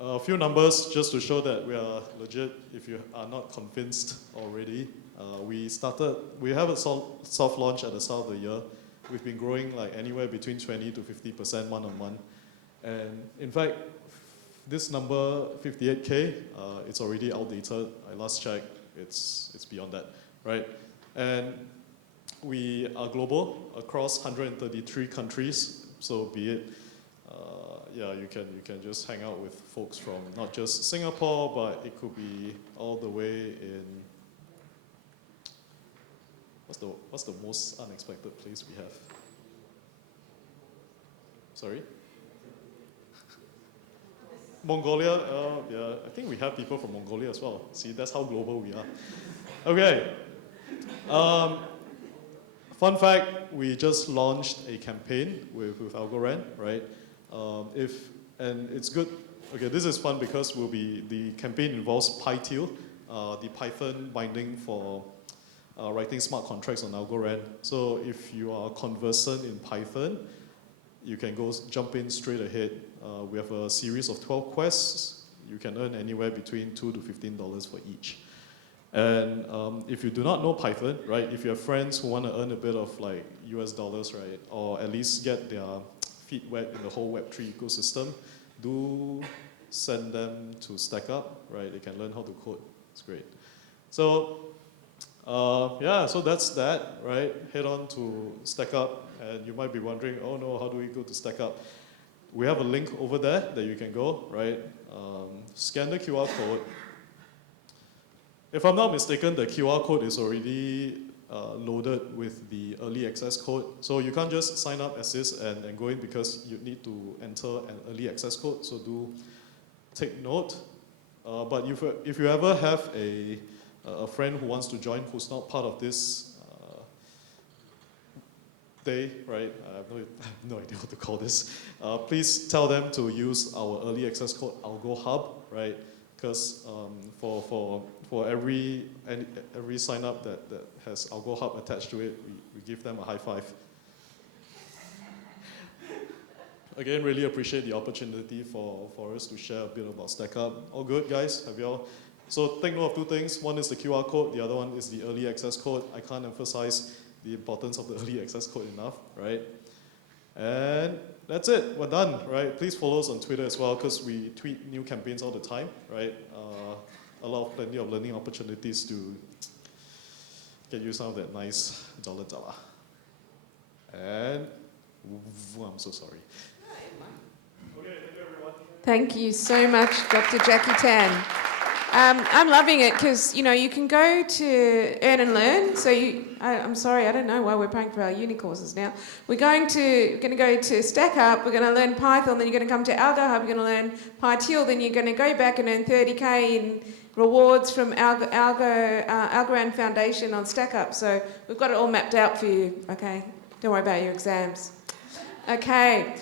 A few numbers just to show that we are legit. If you are not convinced already, we have a soft launch at the start of the year. We've been growing anywhere between 20 to 50% month-on-month. And in fact, this number, 58K, it's already outdated. I last checked, it's beyond that, right? And we are global across 133 countries. So be it, you can just hang out with folks from not just Singapore, but it could be all the way in, what's the most unexpected place we have? Mongolia, yeah, I think we have people from Mongolia as well. See, that's how global we are. Okay. Fun fact, we just launched a campaign with AlgoRand, right? And it's good. Okay, this is fun because the campaign involves PyTeal, the Python binding for writing smart contracts on AlgoRand. So if you are conversant in Python, you can jump in straight ahead. We have a series of 12 quests. You can earn anywhere between $2 to $15 for each. And if you do not know Python, right, if you have friends who want to earn a bit of like US dollars, right, or at least get their feet wet in the whole Web3 ecosystem, do send them to StackUp, right? They can learn how to code. It's great. So, yeah, so that's that, right? Head on to StackUp, and you might be wondering, oh no, how do we go to StackUp? We have a link over there that you can go, right? Scan the QR code. If I'm not mistaken, the QR code is already loaded with the early access code. So you can't just sign up as this and go in because you need to enter an early access code. So do take note. But if you ever have a friend who wants to join who's not part of this day, right? I have no idea what to call this. Please tell them to use our early access code AlgoHUB, right? Because for every sign up that has AlgoHUB attached to it, we give them a high five. Again, really appreciate the opportunity for us to share a bit about StackUp. All good, guys? Have y'all? So take note of two things. One is the QR code. The other one is the early access code. I can't emphasize the importance of the early access code enough, right? And that's it. We're done, right? Please follow us on Twitter as well because we tweet new campaigns all the time, right? Plenty of learning opportunities to get you some of that nice dollar. And I'm so sorry. Okay, thank you, everyone. Thank you so much, Dr. Jackie Tan. I'm loving it because, you know, you can go to Earn and Learn. So I'm sorry, I don't know why we're paying for our uni courses now. We're going to go to StackUp, we're going to learn Python, then you're going to come to AlgoHUB, you're going to learn PyTeal, then you're going to go back and earn 30K in rewards from AlgoRand Foundation on StackUp. So we've got it all mapped out for you, okay? Don't worry about your exams. Okay.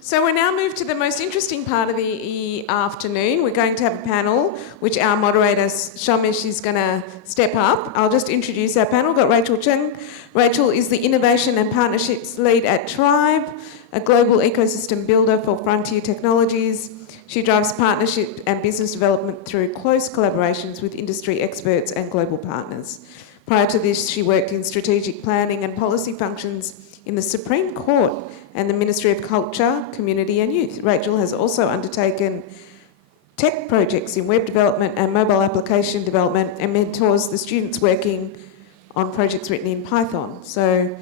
So we now move to the most interesting part of the afternoon. We're going to have a panel, which our moderator, Shamish, is going to step up. I'll just introduce our panel. We've got Rachel Chen. Rachel is the Innovation and Partnerships Lead at Tribe, a global ecosystem builder for frontier technologies. She drives partnership and business development through close collaborations with industry experts and global partners. Prior to this, she worked in strategic planning and policy functions in the Supreme Court and the Ministry of Culture, Community and Youth. Rachel has also undertaken tech projects in web development and mobile application development and mentors the students working on projects written in Python. So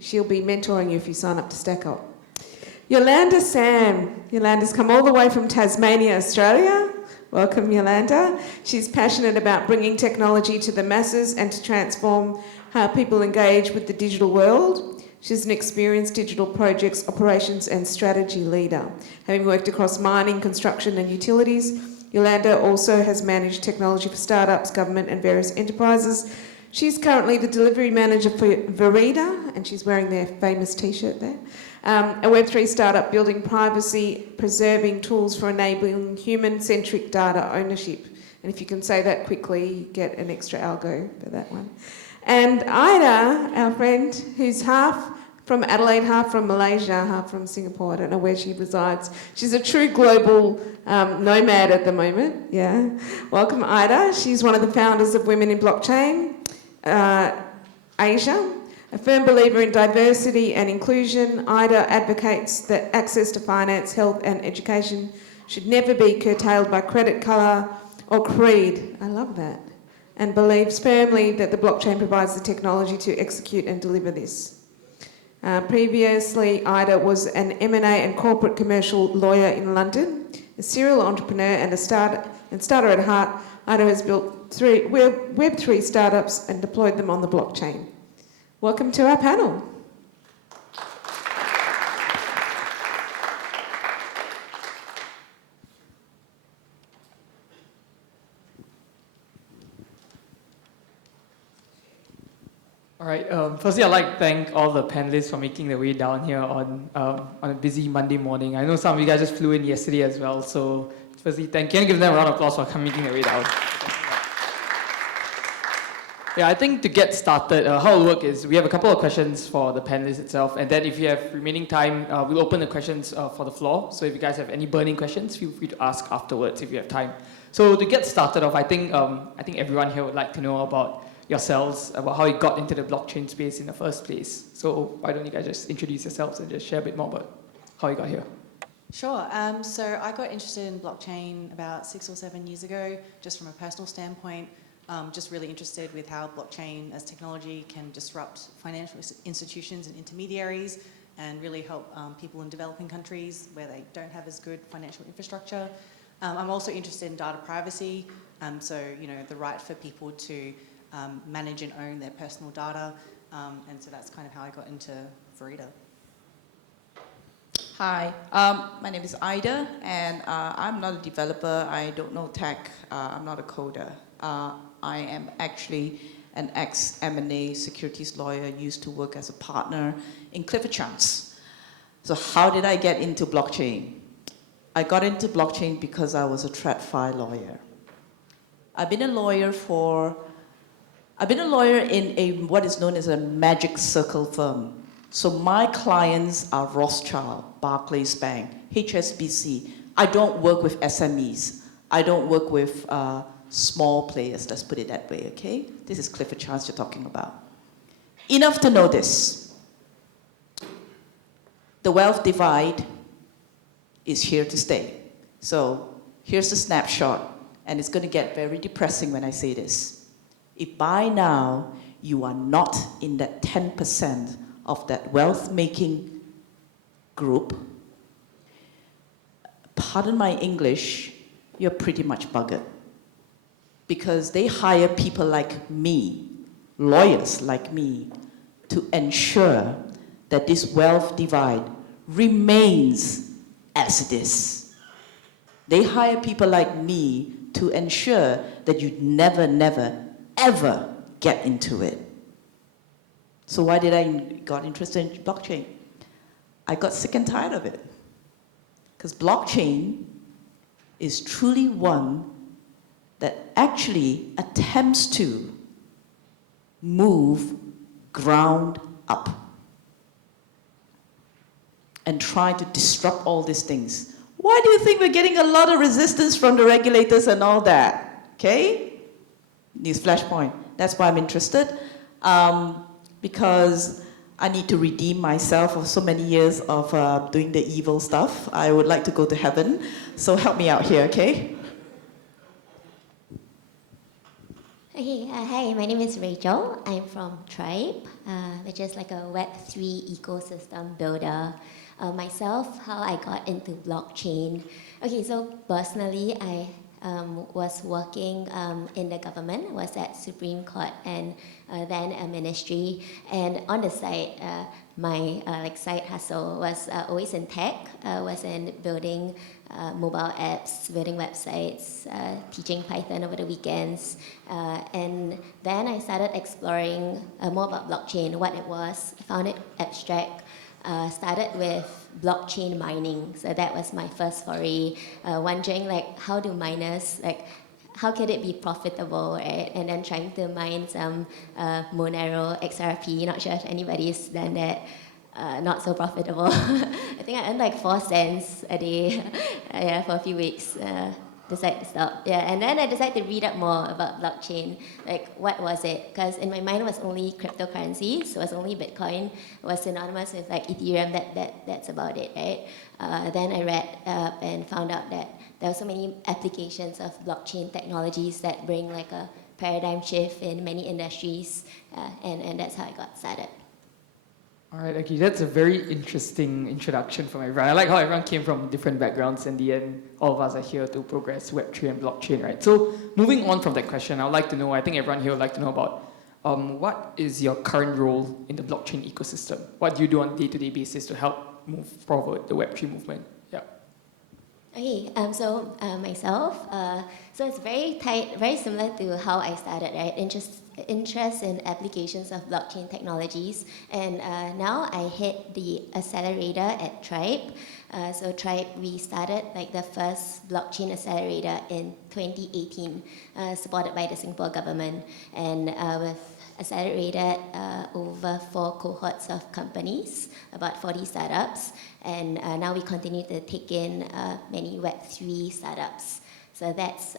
she'll be mentoring you if you sign up to StackUp. Yolanda Sam. Yolanda's come all the way from Tasmania, Australia. Welcome, Yolanda. She's passionate about bringing technology to the masses and to transform how people engage with the digital world. She's an experienced digital projects, operations and strategy leader. Having worked across mining, construction and utilities, Yolanda also has managed technology for startups, government and various enterprises. She's currently the delivery manager for Verida, and she's wearing their famous t-shirt there, a Web3 startup building privacy-preserving tools for enabling human-centric data ownership. And if you can say that quickly, you get an extra algo for that one. And Ida, our friend, who's half from Adelaide, half from Malaysia, half from Singapore. I don't know where she resides. She's a true global nomad at the moment. Yeah. Welcome, Ida. She's one of the founders of Women in Blockchain Asia. A firm believer in diversity and inclusion, Ida advocates that access to finance, health and education should never be curtailed by credit, colour or creed. I love that. And believes firmly that the blockchain provides the technology to execute and deliver this. Previously, Ida was an M&A and corporate commercial lawyer in London, a serial entrepreneur and starter at heart. Ida has built Web3 startups and deployed them on the blockchain. Welcome to our panel. All right. Firstly, I'd like to thank all the panelists for making their way down here on a busy Monday morning. I know some of you guys just flew in yesterday as well. So firstly, can you give them a round of applause for making their way down? Yeah, I think to get started, how it'll work is we have a couple of questions for the panelists itself, and then if you have remaining time, we'll open the questions for the floor. So if you guys have any burning questions, feel free to ask afterwards if you have time. So to get started off, I think everyone here would like to know about yourselves, about how you got into the blockchain space in the first place. So why don't you guys just introduce yourselves and just share a bit more about how you got here? Sure. So I got interested in blockchain about 6 or 7 years ago, just from a personal standpoint. Just really interested with how blockchain as technology can disrupt financial institutions and intermediaries and really help people in developing countries where they don't have as good financial infrastructure. I'm also interested in data privacy, so the right for people to manage and own their personal data, and so that's kind of how I got into Verida. Hi, my name is Ida, and I'm not a developer. I don't know tech. I'm not a coder. I am actually an ex-M&A securities lawyer, used to work as a partner in Clifford Chance. So how did I get into blockchain? I got into blockchain because I was a TradFi lawyer. I've been a lawyer in what is known as a magic circle firm. So my clients are Rothschild, Barclays Bank, HSBC. I don't work with SMEs. I don't work with small players, let's put it that way, okay? This is Clifford Chance you're talking about. Enough to know this. The wealth divide is here to stay. So here's a snapshot, and it's going to get very depressing when I say this. If by now you are not in that 10% of that wealth-making group, pardon my English, you're pretty much buggered. Because they hire people like me, lawyers like me, to ensure that this wealth divide remains as it is. They hire people like me to ensure that you never, ever get into it. So why did I got interested in blockchain? I got sick and tired of it. Because blockchain is truly one that actually attempts to move ground up and try to disrupt all these things. Why do you think we're getting a lot of resistance from the regulators and all that? Okay? News flashpoint. That's why I'm interested. Because I need to redeem myself of so many years of doing the evil stuff. I would like to go to heaven. So help me out here, okay? Okay, hi, my name is Rachel. I'm from Tribe, which is like a Web3 ecosystem builder. Myself, how I got into blockchain. Okay, so personally, I was working in the government, was at Supreme Court and then a ministry. And on the side, my side hustle was always in tech, was in building mobile apps, building websites, teaching Python over the weekends. And then I started exploring more about blockchain, what it was. I found it abstract. Started with blockchain mining. So that was my first foray, wondering how do miners, how can it be profitable, right? And then trying to mine some Monero XRP, not sure if anybody's done that. Not so profitable. I think I earned 4 cents a day for a few weeks. Decided to stop. Yeah, and then I decided to read up more about blockchain. What was it? Because in my mind it was only cryptocurrencies. So it was only Bitcoin. It was synonymous with Ethereum. That's about it, right? Then I read up and found out that there were so many applications of blockchain technologies that bring a paradigm shift in many industries, and that's how I got started. All right, okay, that's a very interesting introduction from everyone. I like how everyone came from different backgrounds. In the end, all of us are here to progress Web3 and blockchain, right? So moving on from that question, I would like to know, I think everyone here would like to know about what is your current role in the blockchain ecosystem? What do you do on a day-to-day basis to help move forward the Web3 movement? Yeah. Okay, myself, so it's very tight, very similar to how I started, right? Interest in applications of blockchain technologies, and now I head the accelerator at Tribe. So Tribe, we started like the first blockchain accelerator in 2018, supported by the Singapore government, and we've accelerated over 4 cohorts of companies, about 40 startups, and now we continue to take in many Web3 startups. So that's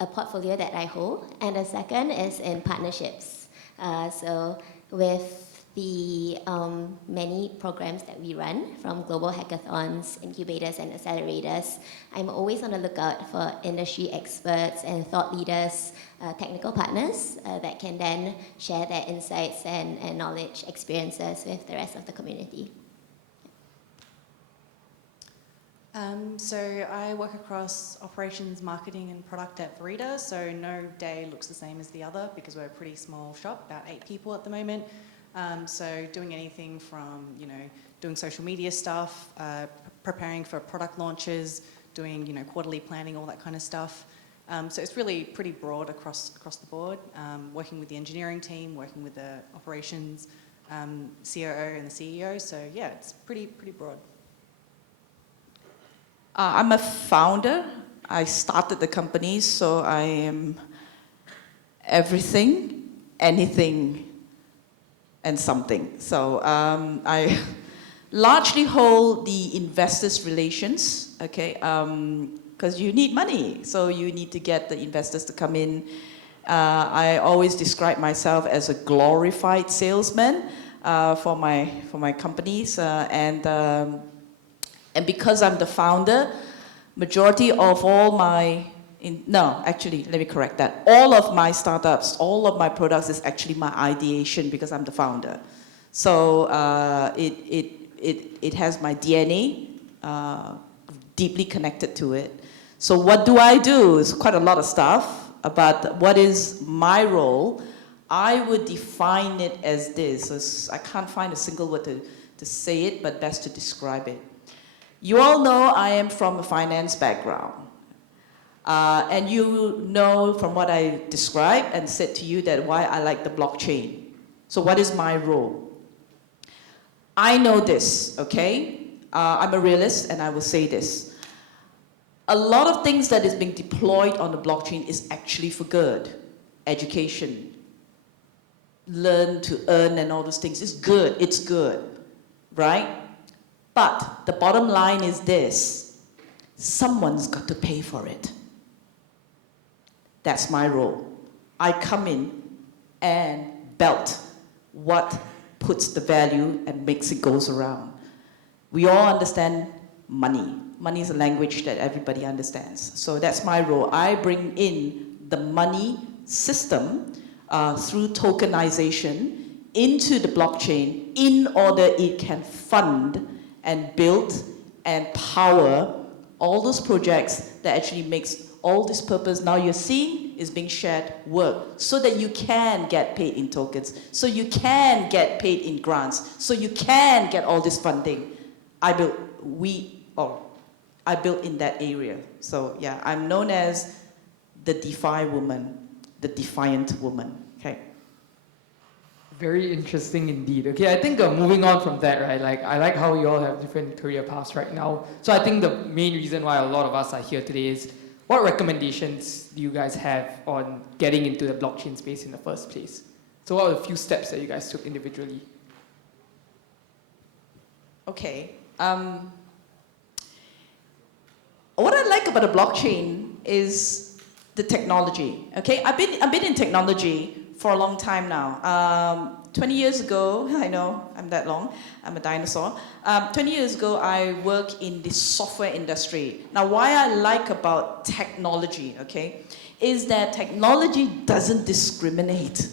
a portfolio that I hold. And the second is in partnerships. So with the many programs that we run, from global hackathons, incubators, and accelerators, I'm always on the lookout for industry experts and thought leaders, technical partners that can then share their insights and knowledge, experiences with the rest of the community. So I work across operations, marketing, and product at Verita. So no day looks the same as the other because we're a pretty small shop, about 8 people at the moment. So doing anything from, doing social media stuff, preparing for product launches, doing, quarterly planning, all that kind of stuff. So it's really pretty broad across the board. Working with the engineering team, working with the operations, COO and the CEO. So yeah, it's pretty broad. I'm a founder. I started the company, so I am everything, anything, and something. So I largely hold the investors' relations, okay? Because you need money, so you need to get the investors to come in. I always describe myself as a glorified salesman for my companies, and because I'm the founder, majority of all my, let me correct that. All of my startups, all of my products is actually my ideation because I'm the founder. So it has my DNA deeply connected to it. So what do? It's quite a lot of stuff, but what is my role? I would define it as this. So I can't find a single word to say it, but best to describe it. You all know I am from a finance background. And you know from what I described and said to you that why I like the blockchain. So what is my role? I know this, okay? I'm a realist and I will say this. A lot of things that is being deployed on the blockchain is actually for good. Education, learn to earn and all those things. It's good, right? But the bottom line is this: someone's got to pay for it. That's my role. I come in and belt what puts the value and makes it goes around. We all understand money. Money is a language that everybody understands. So that's my role. I bring in the money system through tokenization into the blockchain in order it can fund and build and power all those projects that actually makes all this purpose now you're seeing is being shared work, so that you can get paid in tokens, so you can get paid in grants, so you can get all this funding. I built in that area. So yeah, I'm known as the DeFi woman, the defiant woman, okay? Very interesting indeed. Okay, I think moving on from that, right? Like, I like how you all have different career paths right now. So I think the main reason why a lot of us are here today is, what recommendations do you guys have on getting into the blockchain space in the first place? So what are the few steps that you guys took individually? Okay. What I like about the blockchain is the technology. Okay, I've been in technology for a long time now. 20 years ago, I know I'm that long, I'm a dinosaur. 20 years ago, I worked in the software industry. Now, why I like about technology, okay, is that technology doesn't discriminate.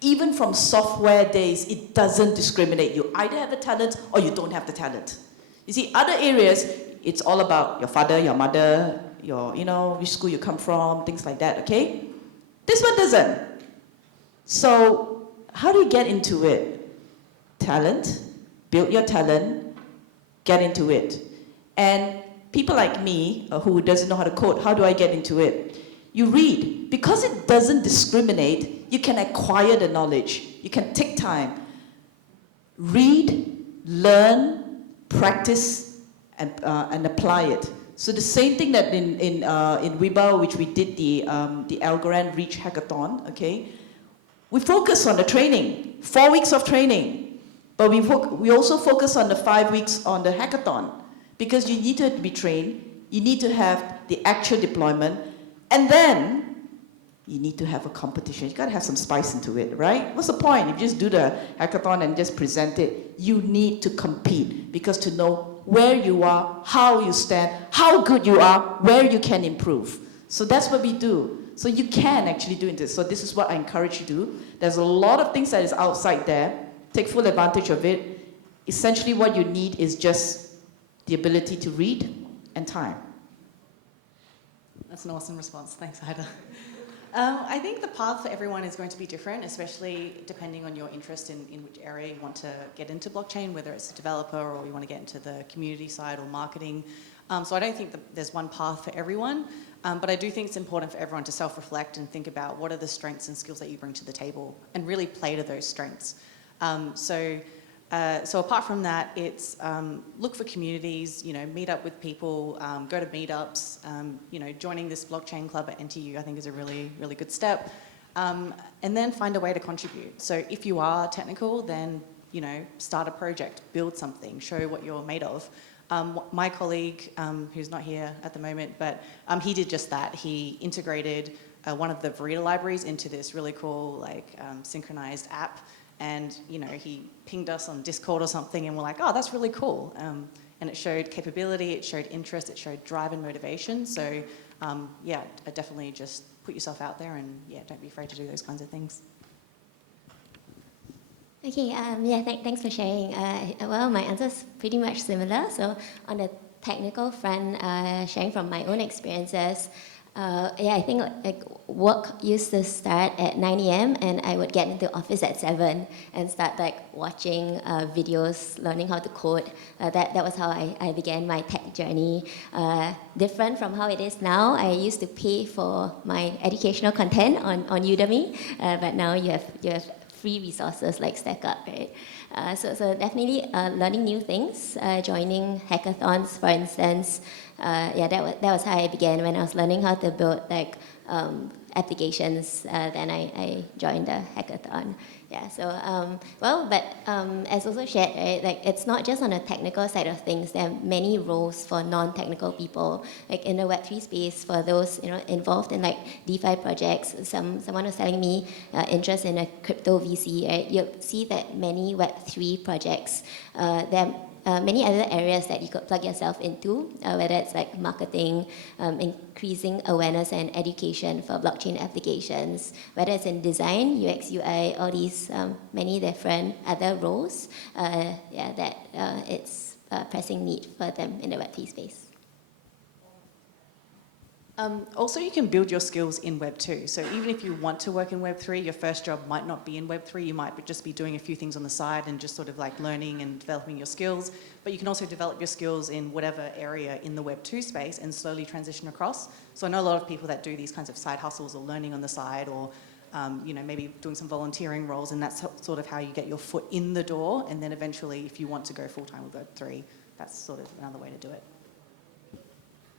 Even from software days, it doesn't discriminate. You either have the talent or you don't have the talent. You see, other areas, it's all about your father, your mother, which school you come from, things like that, okay? This one doesn't. So, how do you get into it? Talent, build your talent, get into it. And people like me, who doesn't know how to code, how do I get into it? You read. Because it doesn't discriminate, you can acquire the knowledge. You can take time. Read, learn, practice, and apply it. So the same thing that in WIBA, which we did the Algorand Reach Hackathon, okay? We focus on the training, 4 weeks of training. But we also focus on the 5 weeks on the hackathon. Because you need to be trained, you need to have the actual deployment, and then you need to have a competition. You gotta have some spice into it, right? What's the point? If you just do the hackathon and just present it, you need to compete, because to know where you are, how you stand, how good you are, where you can improve. So that's what we do. So you can actually do this. So this is what I encourage you to do. There's a lot of things that is outside there. Take full advantage of it. Essentially what you need is just the ability to read and time. That's an awesome response. Thanks, Ida. I think the path for everyone is going to be different, especially depending on your interest in which area you want to get into blockchain, whether it's a developer or you want to get into the community side or marketing. So I don't think that there's one path for everyone, but I do think it's important for everyone to self-reflect and think about what are the strengths and skills that you bring to the table and really play to those strengths. So apart from that, it's look for communities, meet up with people, go to meetups, joining this blockchain club at NTU I think is a really, really good step. And then find a way to contribute. So if you are technical, then, start a project, build something, show what you're made of. My colleague, who's not here at the moment, but he did just that. He integrated one of the Verita libraries into this really cool, synchronized app. And, he pinged us on Discord or something, and we're like, oh, that's really cool. And it showed capability, it showed interest, it showed drive and motivation. So, definitely just put yourself out there and, don't be afraid to do those kinds of things. Okay, thanks for sharing. Well, my answer is pretty much similar. So on the technical front, sharing from my own experiences, I think work used to start at 9 a.m. and I would get into office at 7 and start watching videos, learning how to code. That was how I began my tech journey. Different from how it is now. I used to pay for my educational content on Udemy, but now you have free resources like StackUp, right? So definitely learning new things, joining hackathons, for instance. That was how I began when I was learning how to build applications. Then I joined the hackathon. As also shared, right, it's not just on the technical side of things. There are many roles for non-technical people. In the Web3 space, for those involved in DeFi projects, someone was telling me interest in a crypto VC. Right? You'll see that many Web3 projects, there are many other areas that you could plug yourself into, whether it's marketing, increasing awareness and education for blockchain applications, whether it's in design, UX, UI, all these many different other roles, it's a pressing need for them in the Web3 space. Also, you can build your skills in Web 2. So even if you want to work in Web 3, your first job might not be in Web 3. You might just be doing a few things on the side and just sort of learning and developing your skills. But you can also develop your skills in whatever area in the Web 2 space and slowly transition across. So I know a lot of people that do these kinds of side hustles or learning on the side or maybe doing some volunteering roles, and that's sort of how you get your foot in the door. And then eventually, if you want to go full-time with Web 3, that's sort of another way to do it.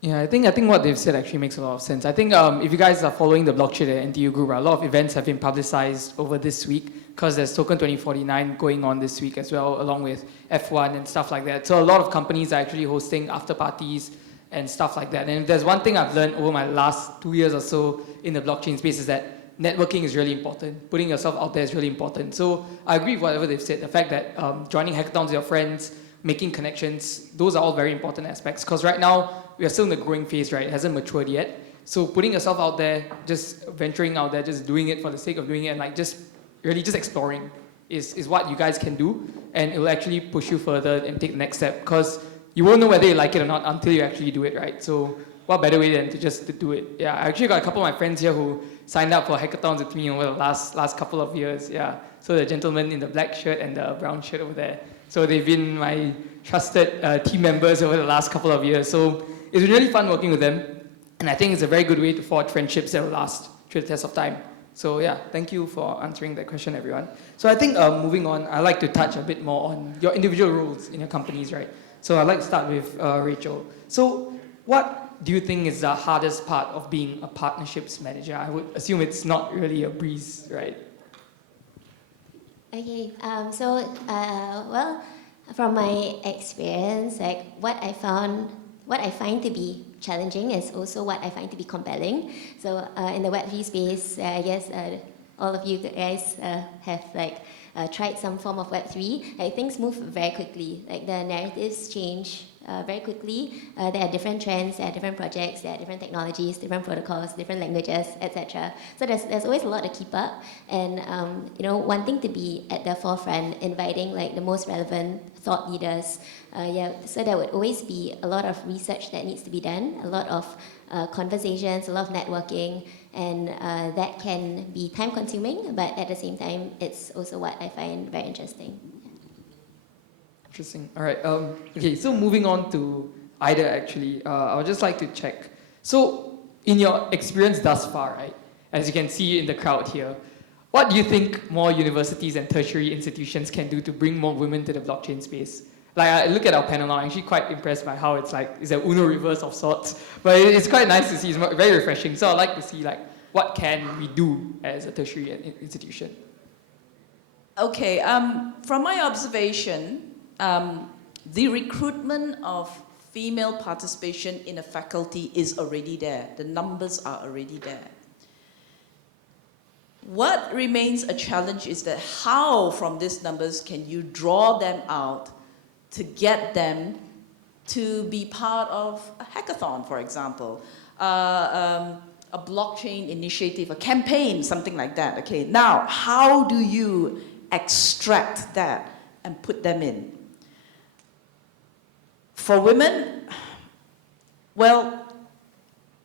Yeah, I think what they've said actually makes a lot of sense. I think if you guys are following the blockchain at NTU Group, a lot of events have been publicized over this week because there's Token 2049 going on this week as well, along with F1 and stuff like that. So a lot of companies are actually hosting after parties and stuff like that. And if there's one thing I've learned over my last 2 years or so in the blockchain space is that networking is really important. Putting yourself out there is really important. So I agree with whatever they've said. The fact that joining hackathons with your friends, making connections, those are all very important aspects. Because right now, we are still in the growing phase, right? It hasn't matured yet. So putting yourself out there, just venturing out there, just doing it for the sake of doing it, and just exploring is what you guys can do. And it will actually push you further and take the next step. Because you won't know whether you like it or not until you actually do it, right? So what better way than to do it? Yeah, I actually got a couple of my friends here who signed up for hackathons with me over the last couple of years. Yeah, so the gentleman in the black shirt and the brown shirt over there. So they've been my trusted team members over the last couple of years. So it's been really fun working with them. And I think it's a very good way to forge friendships that will last through the test of time. So yeah, thank you for answering that question, everyone. So I think moving on, I'd like to touch a bit more on your individual roles in your companies, right? So I'd like to start with Rachel. So what do you think is the hardest part of being a partnerships manager? I would assume it's not really a breeze, right? Okay, well, from my experience, like what I find to be challenging is also what I find to be compelling. So in the Web3 space, I guess all of you guys have tried some form of Web3. Like things move very quickly. Like the narratives change very quickly. There are different trends, there are different projects, there are different technologies, different protocols, different languages, etc. So there's always a lot to keep up, and wanting to be at the forefront, inviting like the most relevant thought leaders. So there would always be a lot of research that needs to be done, a lot of conversations, a lot of networking, and that can be time consuming, but at the same time, it's also what I find very interesting. Interesting. All right. Okay, so moving on to Ida, actually, I would just like to check. So in your experience thus far, right, as you can see in the crowd here, what do you think more universities and tertiary institutions can do to bring more women to the blockchain space? Like, I look at our panel now, I'm actually quite impressed by how it's like, it's an Uno reverse of sorts, but it's quite nice to see, it's very refreshing. So I'd like to see, like, what can we do as a tertiary institution? Okay, from my observation, the recruitment of female participation in a faculty is already there. The numbers are already there. What remains a challenge is that how from these numbers can you draw them out to get them to be part of a hackathon, for example, a blockchain initiative, a campaign, something like that. Okay, now how do you extract that and put them in? For women, well,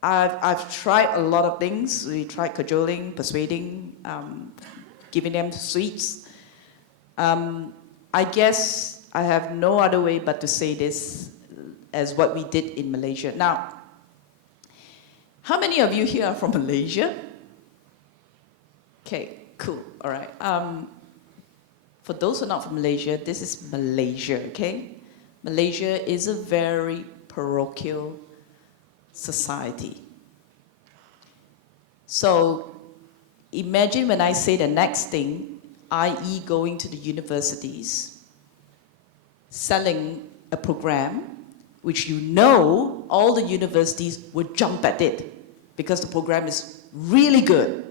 I've tried a lot of things. We tried cajoling, persuading, giving them sweets. I guess I have no other way but to say this as what we did in Malaysia. Now, how many of you here are from Malaysia? Okay, cool, all right. For those who are not from Malaysia, this is Malaysia, okay? Malaysia is a very parochial society. So imagine when I say the next thing, i.e. going to the universities, selling a program, which you know all the universities would jump at it because the program is really good.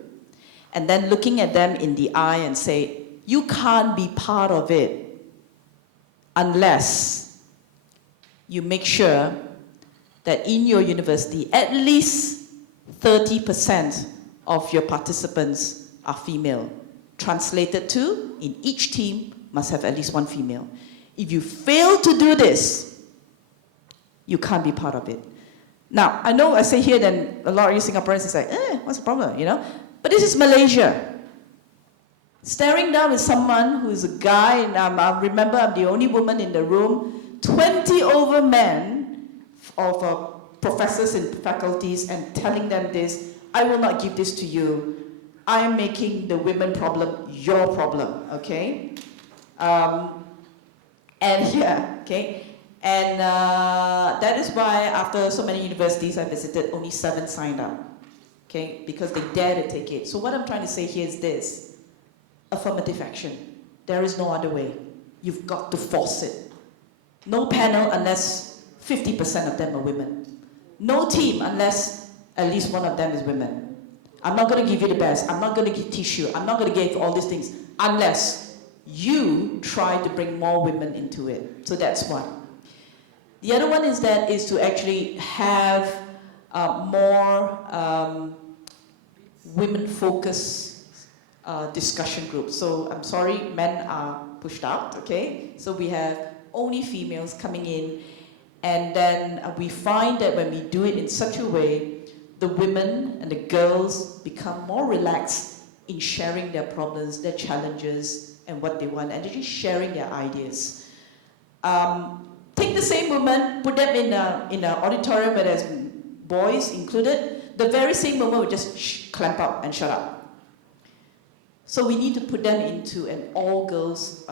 And then looking at them in the eye and say, you can't be part of it unless you make sure that in your university, at least 30% of your participants are female. Translated to, in each team must have at least one female. If you fail to do this, you can't be part of it. Now, I know I say here, then a lot of you Singaporeans is like, what's the problem, you know? But this is Malaysia. Staring down with someone who is a guy, and I remember I'm the only woman in the room, 20 over men of professors and faculties, and telling them this, I will not give this to you. I'm making the women problem your problem, okay? And yeah, okay? And that is why after so many universities I visited, only 7 signed up, okay? Because they dare to take it. So what I'm trying to say here is this: affirmative action. There is no other way. You've got to force it. No panel unless 50% of them are women. No team unless at least one of them is women. I'm not going to give you the best. I'm not going to give tissue. I'm not going to give all these things unless you try to bring more women into it. So that's one. The other one is to actually have more women-focused discussion groups. So I'm sorry, men are pushed out, okay? So we have only females coming in, and then we find that when we do it in such a way, the women and the girls become more relaxed in sharing their problems, their challenges, and what they want, and they're just sharing their ideas. take the same woman, put them in an auditorium where there's boys included, the very same woman would just clamp up and shut up. So we need to put them into an all-girls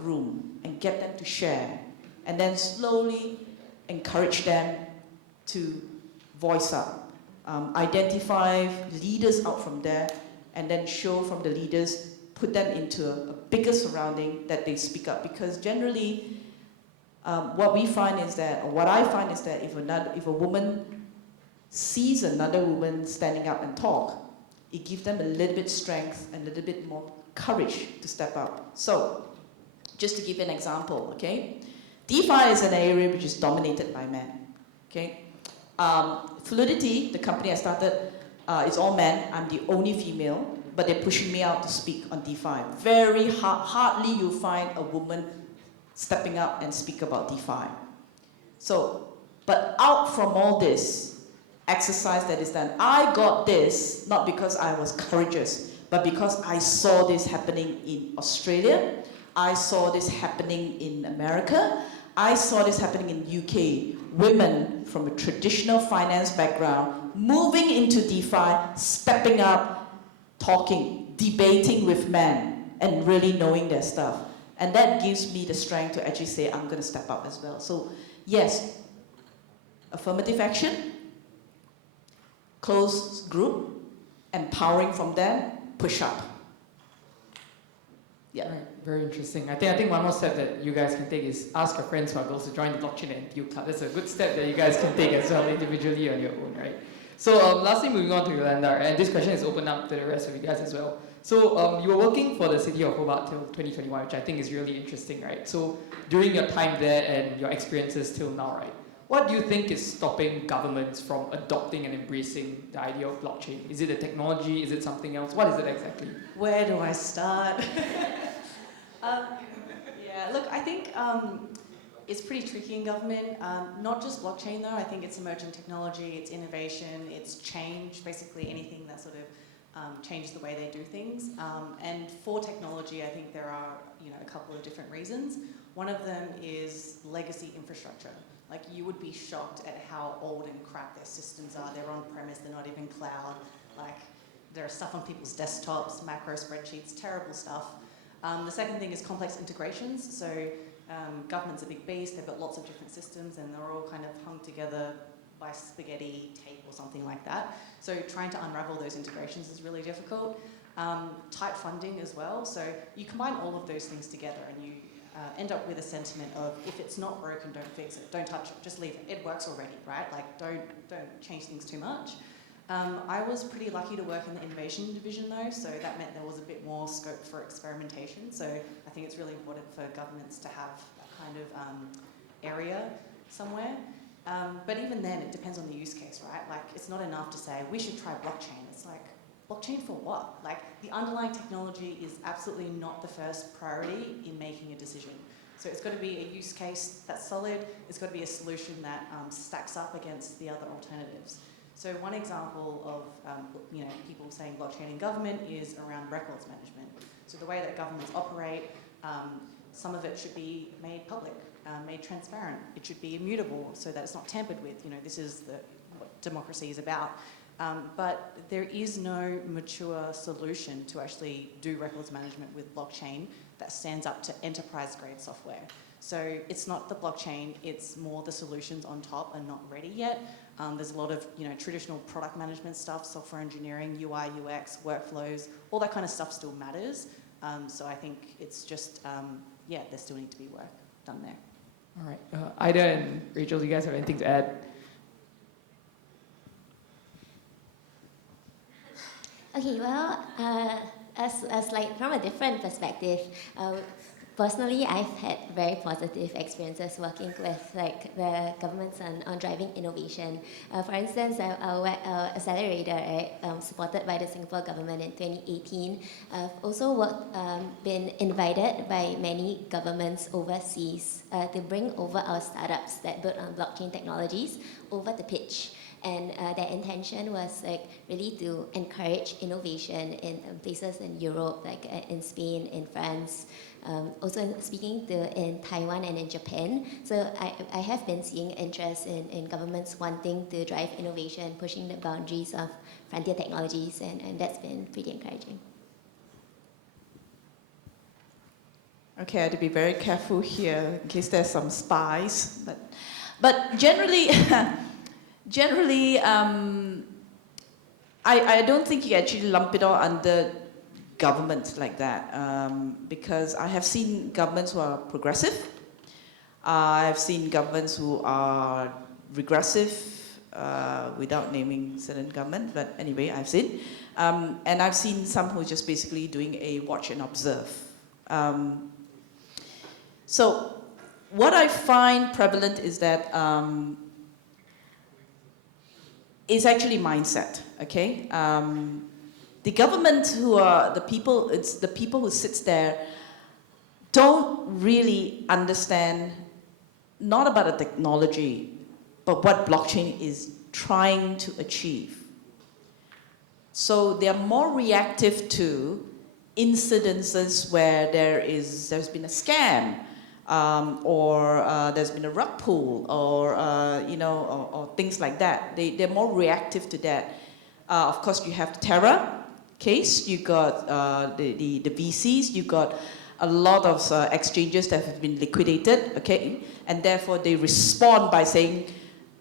room and get them to share, and then slowly encourage them to voice up, identify leaders out from there, and then show from the leaders, put them into a bigger surrounding that they speak up. Because generally, what we find is that, or what I find is that if a woman sees another woman standing up and talk, it gives them a little bit strength and a little bit more courage to step up. So, just to give an example, okay? DeFi is an area which is dominated by men, okay? Fluidity, the company I started, it's all men. I'm the only female, but they're pushing me out to speak on DeFi. Very hardly you'll find a woman stepping up and speak about DeFi. So, but out from all this exercise that is done, I got this not because I was courageous, but because I saw this happening in Australia, I saw this happening in America, I saw this happening in UK. Women from a traditional finance background moving into DeFi, stepping up, talking, debating with men, and really knowing their stuff. And that gives me the strength to actually say, I'm going to step up as well. So yes, affirmative action, closed group, empowering from them, push up. Yeah. Right, very interesting. I think one more step that you guys can take is ask your friends who are girls to join the blockchain and NTU club. That's a good step that you guys can take as well individually on your own, right? So lastly, moving on to Yolanda, and this question is open up to the rest of you guys as well. So you were working for the city of Hobart till 2021, which I think is really interesting, right? So during your time there and your experiences till now, right? What do you think is stopping governments from adopting and embracing the idea of blockchain? Is it the technology? Is it something else? What is it exactly? Where do I start? Yeah, look, I think it's pretty tricky in government. Not just blockchain though, I think it's emerging technology, it's innovation, it's change, basically anything that sort of changes the way they do things. And for technology, I think there are a couple of different reasons. One of them is legacy infrastructure. Like, you would be shocked at how old and crap their systems are. They're on-premise, they're not even cloud. Like, there are stuff on people's desktops, macro spreadsheets, terrible stuff. The second thing is complex integrations. So government's a big beast, they've got lots of different systems and they're all kind of hung together by spaghetti tape or something like that. So trying to unravel those integrations is really difficult. Tight funding as well. So you combine all of those things together and you end up with a sentiment of, if it's not broken, don't fix it, don't touch it, just leave it. It works already, right? Like, don't change things too much. I was pretty lucky to work in the innovation division though, so that meant there was a bit more scope for experimentation. So I think it's really important for governments to have that kind of area somewhere. But even then, it depends on the use case, right? Like, it's not enough to say, we should try blockchain. It's like, blockchain for what? Like, the underlying technology is absolutely not the first priority in making a decision. So it's got to be a use case that's solid. It's got to be a solution that stacks up against the other alternatives. So one example of people saying blockchain in government is around records management. So the way that governments operate, some of it should be made public, made transparent. It should be immutable so that it's not tampered with. This is what democracy is about. But there is no mature solution to actually do records management with blockchain that stands up to enterprise-grade software. So it's not the blockchain, it's more the solutions on top are not ready yet. There's a lot of traditional product management stuff, software engineering, UI, UX, workflows, all that kind of stuff still matters. So I think it's just, there still need to be work done there. All right, Ida and Rachel, do you guys have anything to add? Okay, well, as like from a different perspective, personally, I've had very positive experiences working with like the governments on driving innovation. For instance, our accelerator, right, supported by the Singapore government in 2018, I've also been invited by many governments overseas to bring over our startups that build on blockchain technologies over the pitch. And their intention was like really to encourage innovation in places in Europe, like in Spain, in France, also speaking in Taiwan and in Japan. So I have been seeing interest in governments wanting to drive innovation, pushing the boundaries of frontier technologies, and that's been pretty encouraging. Okay, I have to be very careful here in case there's some spies. But generally, I don't think you actually lump it all under government like that, because I have seen governments who are progressive. I have seen governments who are regressive, without naming certain government, but anyway, I've seen. And I've seen some who are just basically doing a watch and observe. So what I find prevalent is that is actually mindset, okay? The government who are the people, it's the people who sits there don't really understand not about the technology, but what blockchain is trying to achieve. So they are more reactive to incidences where there's been a scam, or there's been a rug pull, or or things like that. They're more reactive to that. Of course, you have the Terra case. You got the VCs. You got a lot of exchanges that have been liquidated. Okay, and therefore they respond by saying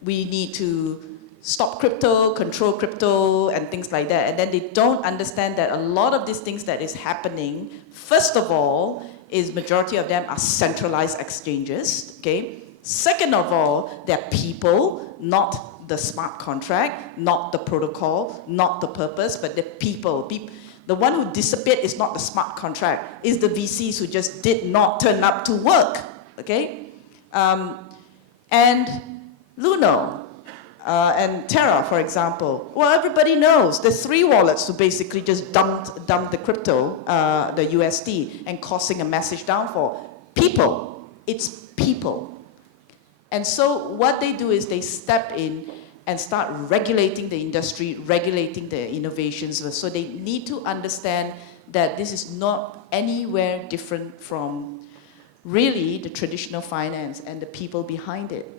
we need to stop crypto, control crypto, and things like that. And then they don't understand that a lot of these things that is happening, first of all, is majority of them are centralized exchanges, okay? Second of all, they're people, not the smart contract, not the protocol, not the purpose, but the people. The one who disappeared is not the smart contract, it's the VCs who just did not turn up to work, okay? And Luno, and Terra, for example. Well, everybody knows there's 3 wallets who basically just dumped the crypto, the USD, and causing a massive downfall. People. It's people. And so what they do is they step in and start regulating the industry, regulating the innovations. So they need to understand that this is not anywhere different from really the traditional finance and the people behind it.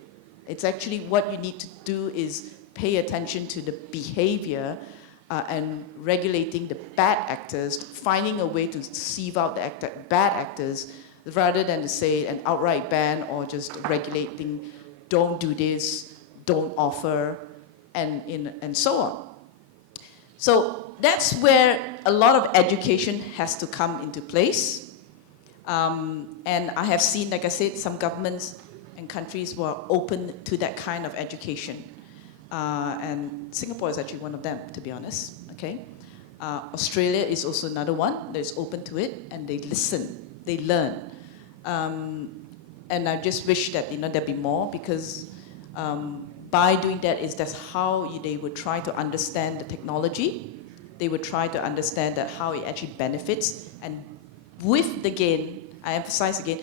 It's actually what you need to do is pay attention to the behavior and regulating the bad actors, finding a way to sieve out the bad actors rather than to say an outright ban or just regulating, don't do this, don't offer, and so on. So that's where a lot of education has to come into place. And I have seen, like I said, some governments and countries were open to that kind of education. And Singapore is actually one of them, to be honest, okay? Australia is also another one that is open to it, and they listen, they learn. And I just wish that there'd be more, because by doing that that's how they would try to understand the technology. They would try to understand that how it actually benefits, and with, again, I emphasize again,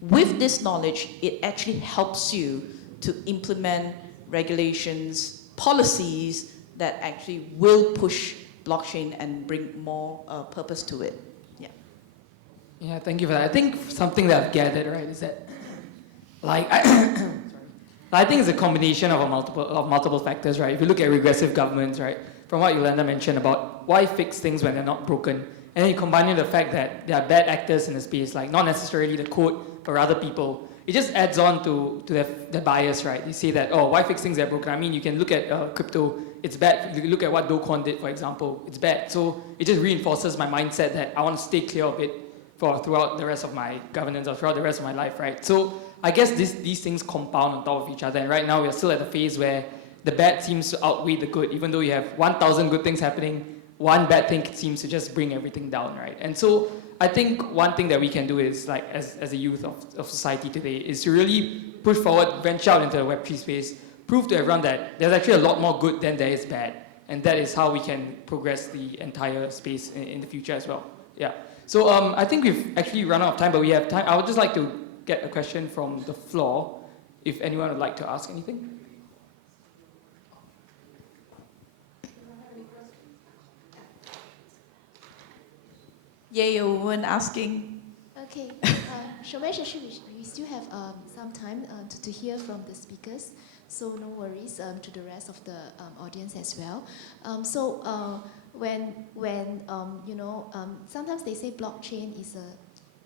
with this knowledge, it actually helps you to implement regulations, policies that actually will push blockchain and bring more purpose to it. Yeah. Yeah, thank you for that. I think something that I've gathered, right, is that, like, I think it's a combination of multiple factors, right? If you look at regressive governments, right, from what Yolanda mentioned about why fix things when they're not broken, and then you combine it with the fact that there are bad actors in the space, like not necessarily the code, but other people, it just adds on to their bias, right? You say that, oh, why fix things that are broken? I mean, you can look at crypto, it's bad. You look at what Do Kwon did, for example, it's bad. So it just reinforces my mindset that I want to stay clear of it throughout the rest of my governance or throughout the rest of my life, right? So I guess these things compound on top of each other. And right now we're still at the phase where the bad seems to outweigh the good. Even though you have 1,000 good things happening, one bad thing seems to just bring everything down, right? And so I think one thing that we can do is, like, as a youth of society today, is to really push forward, venture out into the Web3 space, prove to everyone that there's actually a lot more good than there is bad. And that is how we can progress the entire space in the future as well. Yeah. So I think we've actually run out of time, but we have time. I would just like to get a question from the floor, if anyone would like to ask anything. Yay, a woman asking. Okay, Shomesh, actually, we still have some time to hear from the speakers, so no worries to the rest of the audience as well. Sometimes they say blockchain is a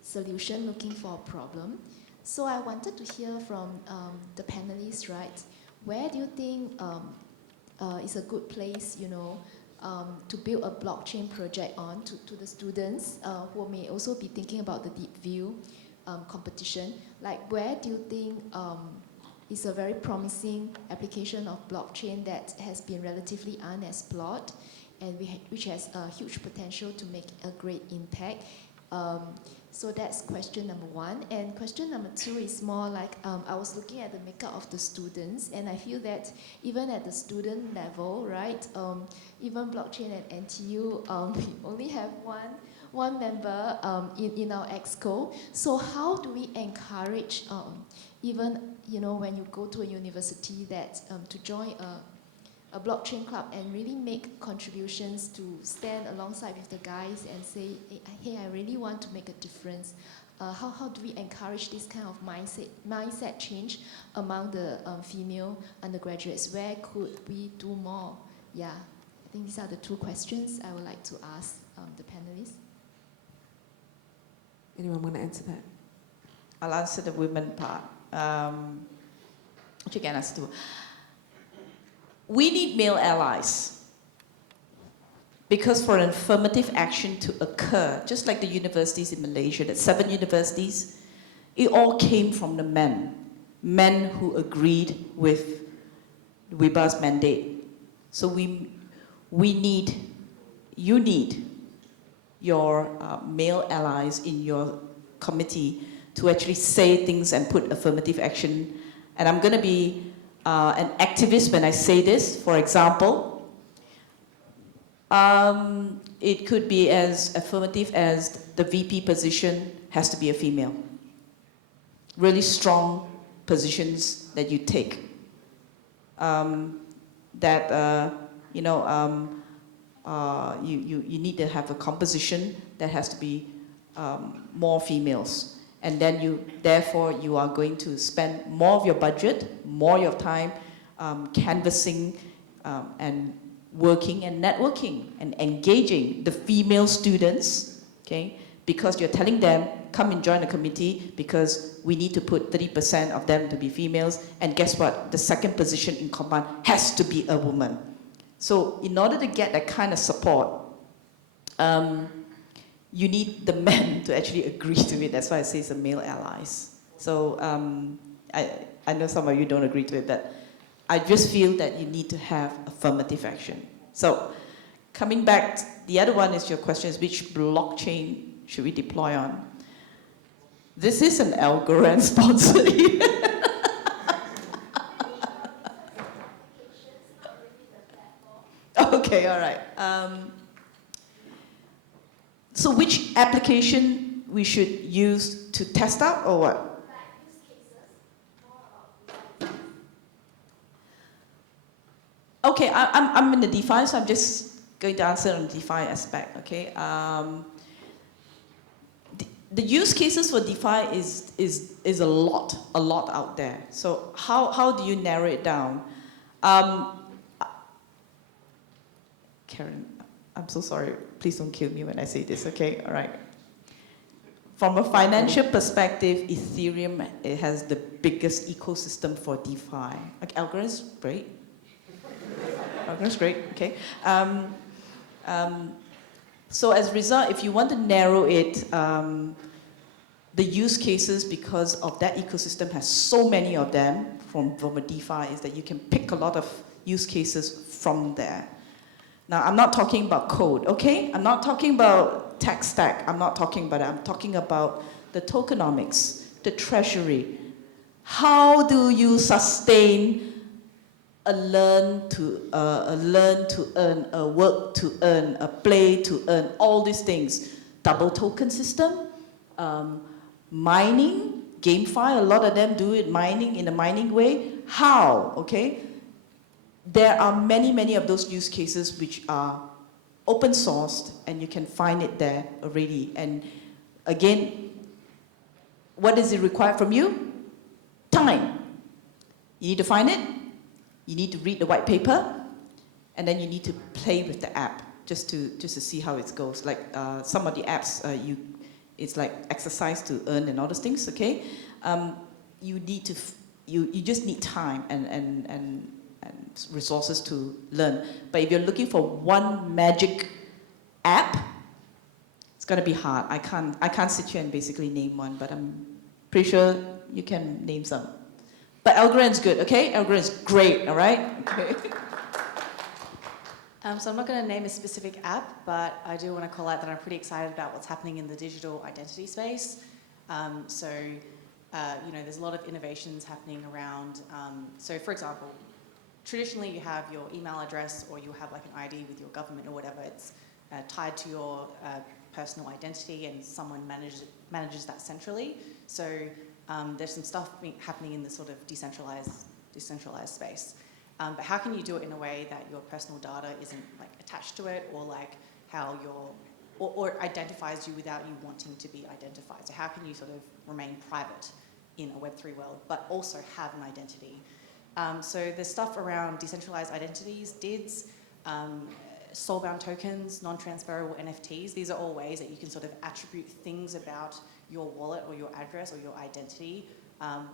solution looking for a problem. So I wanted to hear from the panelists, right? Where do you think is a good place, to build a blockchain project on to the students who may also be thinking about the deep view competition? Like, where do you think is a very promising application of blockchain that has been relatively unexplored and which has a huge potential to make a great impact? So that's question number one. And question number two is more like, I was looking at the makeup of the students, and I feel that even at the student level, right, even blockchain at NTU, we only have one member in our exco. So how do we encourage, even when you go to a university, that to join a blockchain club and really make contributions to stand alongside with the guys and say, hey, I really want to make a difference. How do we encourage this kind of mindset change among the female undergraduates? Where could we do more? Yeah, I think these are the two questions I would like to ask the panelists. Anyone want to answer that? I'll answer the women part. Which again has to. We need male allies. Because for an affirmative action to occur, just like the universities in Malaysia, the 7 universities, it all came from the men who agreed with WIBA's mandate. So you need your male allies in your committee to actually say things and put affirmative action. And I'm going to be an activist when I say this. For example, it could be as affirmative as the VP position has to be a female. Really strong positions that you take. You need to have a composition that has to be more females. And then therefore you are going to spend more of your budget, more of your time canvassing and working and networking and engaging the female students, okay? Because you're telling them, come and join the committee because we need to put 30% of them to be females. And guess what? The second position in command has to be a woman. So in order to get that kind of support, you need the men to actually agree to it. That's why I say it's a male allies. So I know some of you don't agree to it, but I just feel that you need to have affirmative action. So coming back, the other one is your question is which blockchain should we deploy on? This is an Algo sponsored event. Okay, all right. So which application we should use to test out or what? Okay, I'm in the DeFi, so I'm just going to answer on the DeFi aspect, okay? The use cases for DeFi is a lot out there. So how do you narrow it down? Karen, I'm so sorry. Please don't kill me when I say this, okay? All right. From a financial perspective, Ethereum, it has the biggest ecosystem for DeFi. Like, Algo is great. Algo is great, okay. So as a result, if you want to narrow it, the use cases, because of that ecosystem has so many of them from a DeFi, is that you can pick a lot of use cases from there. Now, I'm not talking about code, okay? I'm not talking about tech stack. I'm not talking about it. I'm talking about the tokenomics, the treasury. How do you sustain a learn to earn, a work to earn, a play to earn, all these things? Double token system, mining, GameFi, a lot of them do it mining in a mining way. How, okay? There are many of those use cases which are open sourced, and you can find it there already. And again, what does it require from you? Time. You need to find it, you need to read the white paper, and then you need to play with the app just to see how it goes. Like some of the apps, it's like exercise to earn and all those things, okay? You need to, you just need time and resources to learn. But if you're looking for one magic app, it's gonna be hard. I can't sit here and basically name one, but I'm pretty sure you can name some. But AlgoHUB's good, okay? AlgoHUB's great, all right? Okay. So I'm not going to name a specific app, but I do want to call out that I'm pretty excited about what's happening in the digital identity space. You know, there's a lot of innovations happening around. So for example, traditionally you have your email address or you have like an ID with your government or whatever. It's tied to your personal identity, and someone manages that centrally. So there's some stuff happening in the sort of decentralized space. But how can you do it in a way that your personal data isn't like attached to it, or like how or identifies you without you wanting to be identified? So how can you sort of remain private in a Web3 world, but also have an identity? So there's stuff around decentralized identities, DIDs, soulbound tokens, non-transferable NFTs. These are all ways that you can sort of attribute things about your wallet or your address or your identity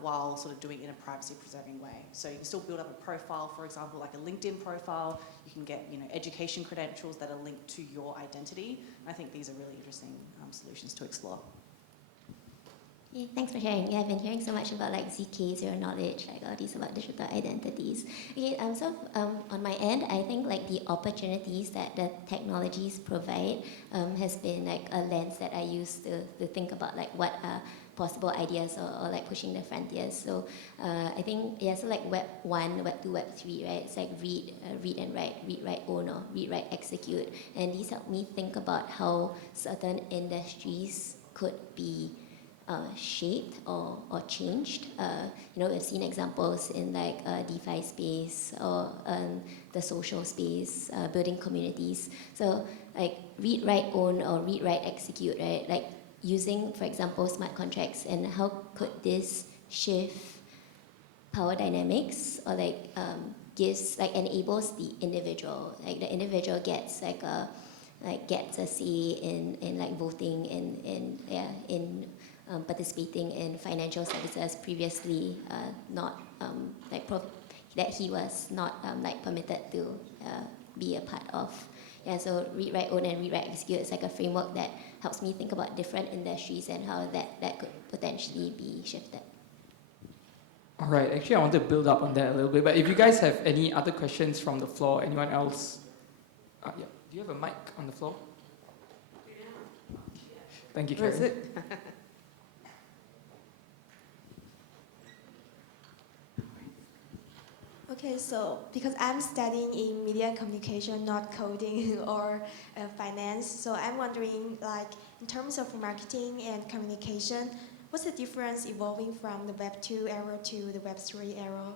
while sort of doing it in a privacy-preserving way. So you can still build up a profile, for example, like a LinkedIn profile. You can get, you know, education credentials that are linked to your identity. And I think these are really interesting solutions to explore. Yeah, thanks for sharing. Yeah, I've been hearing so much about like ZK, zero knowledge, like all these about digital identities. Okay, on my end, I think like the opportunities that the technologies provide has been like a lens that I use to think about like what are possible ideas or like pushing the frontiers. So I think, yeah, so like Web 1, Web 2, Web 3, right? It's like read and write, read, write, own, or read, write, execute. And these help me think about how certain industries could be shaped or changed. You know, we've seen examples in like DeFi space or the social space, building communities. So like read, write, own, or read, write, execute, right? Like using, for example, smart contracts, and how could this shift power dynamics, or like gives, like enables the individual, like the individual gets gets a say in like voting in participating in financial services previously not that he was not like permitted to be a part of. Yeah, so read, write, own, and read, write, execute is like a framework that helps me think about different industries and how that could potentially be shifted. All right, actually I want to build up on that a little bit, but if you guys have any other questions from the floor, anyone else? Yeah. Do you have a mic on the floor? Thank you, Karen. Where is it? Okay, so because I'm studying in media and communication, not coding or finance, so I'm wondering, like, in terms of marketing and communication, what's the difference evolving from the Web 2 era to the Web 3 era?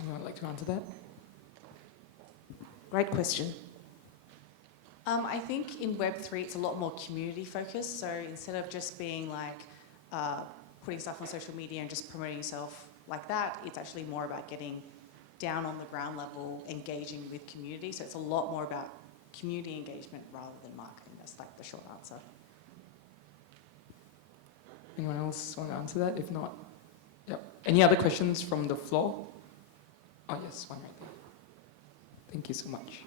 Anyone like to answer that? Great question. I think in Web3 it's a lot more community focused. So instead of just being like putting stuff on social media and just promoting yourself like that, it's actually more about getting down on the ground level, engaging with community. So it's a lot more about community engagement rather than marketing. That's like the short answer. Anyone else want to answer that? If not, yep. Any other questions from the floor? Oh yes, one right there. Thank you so much.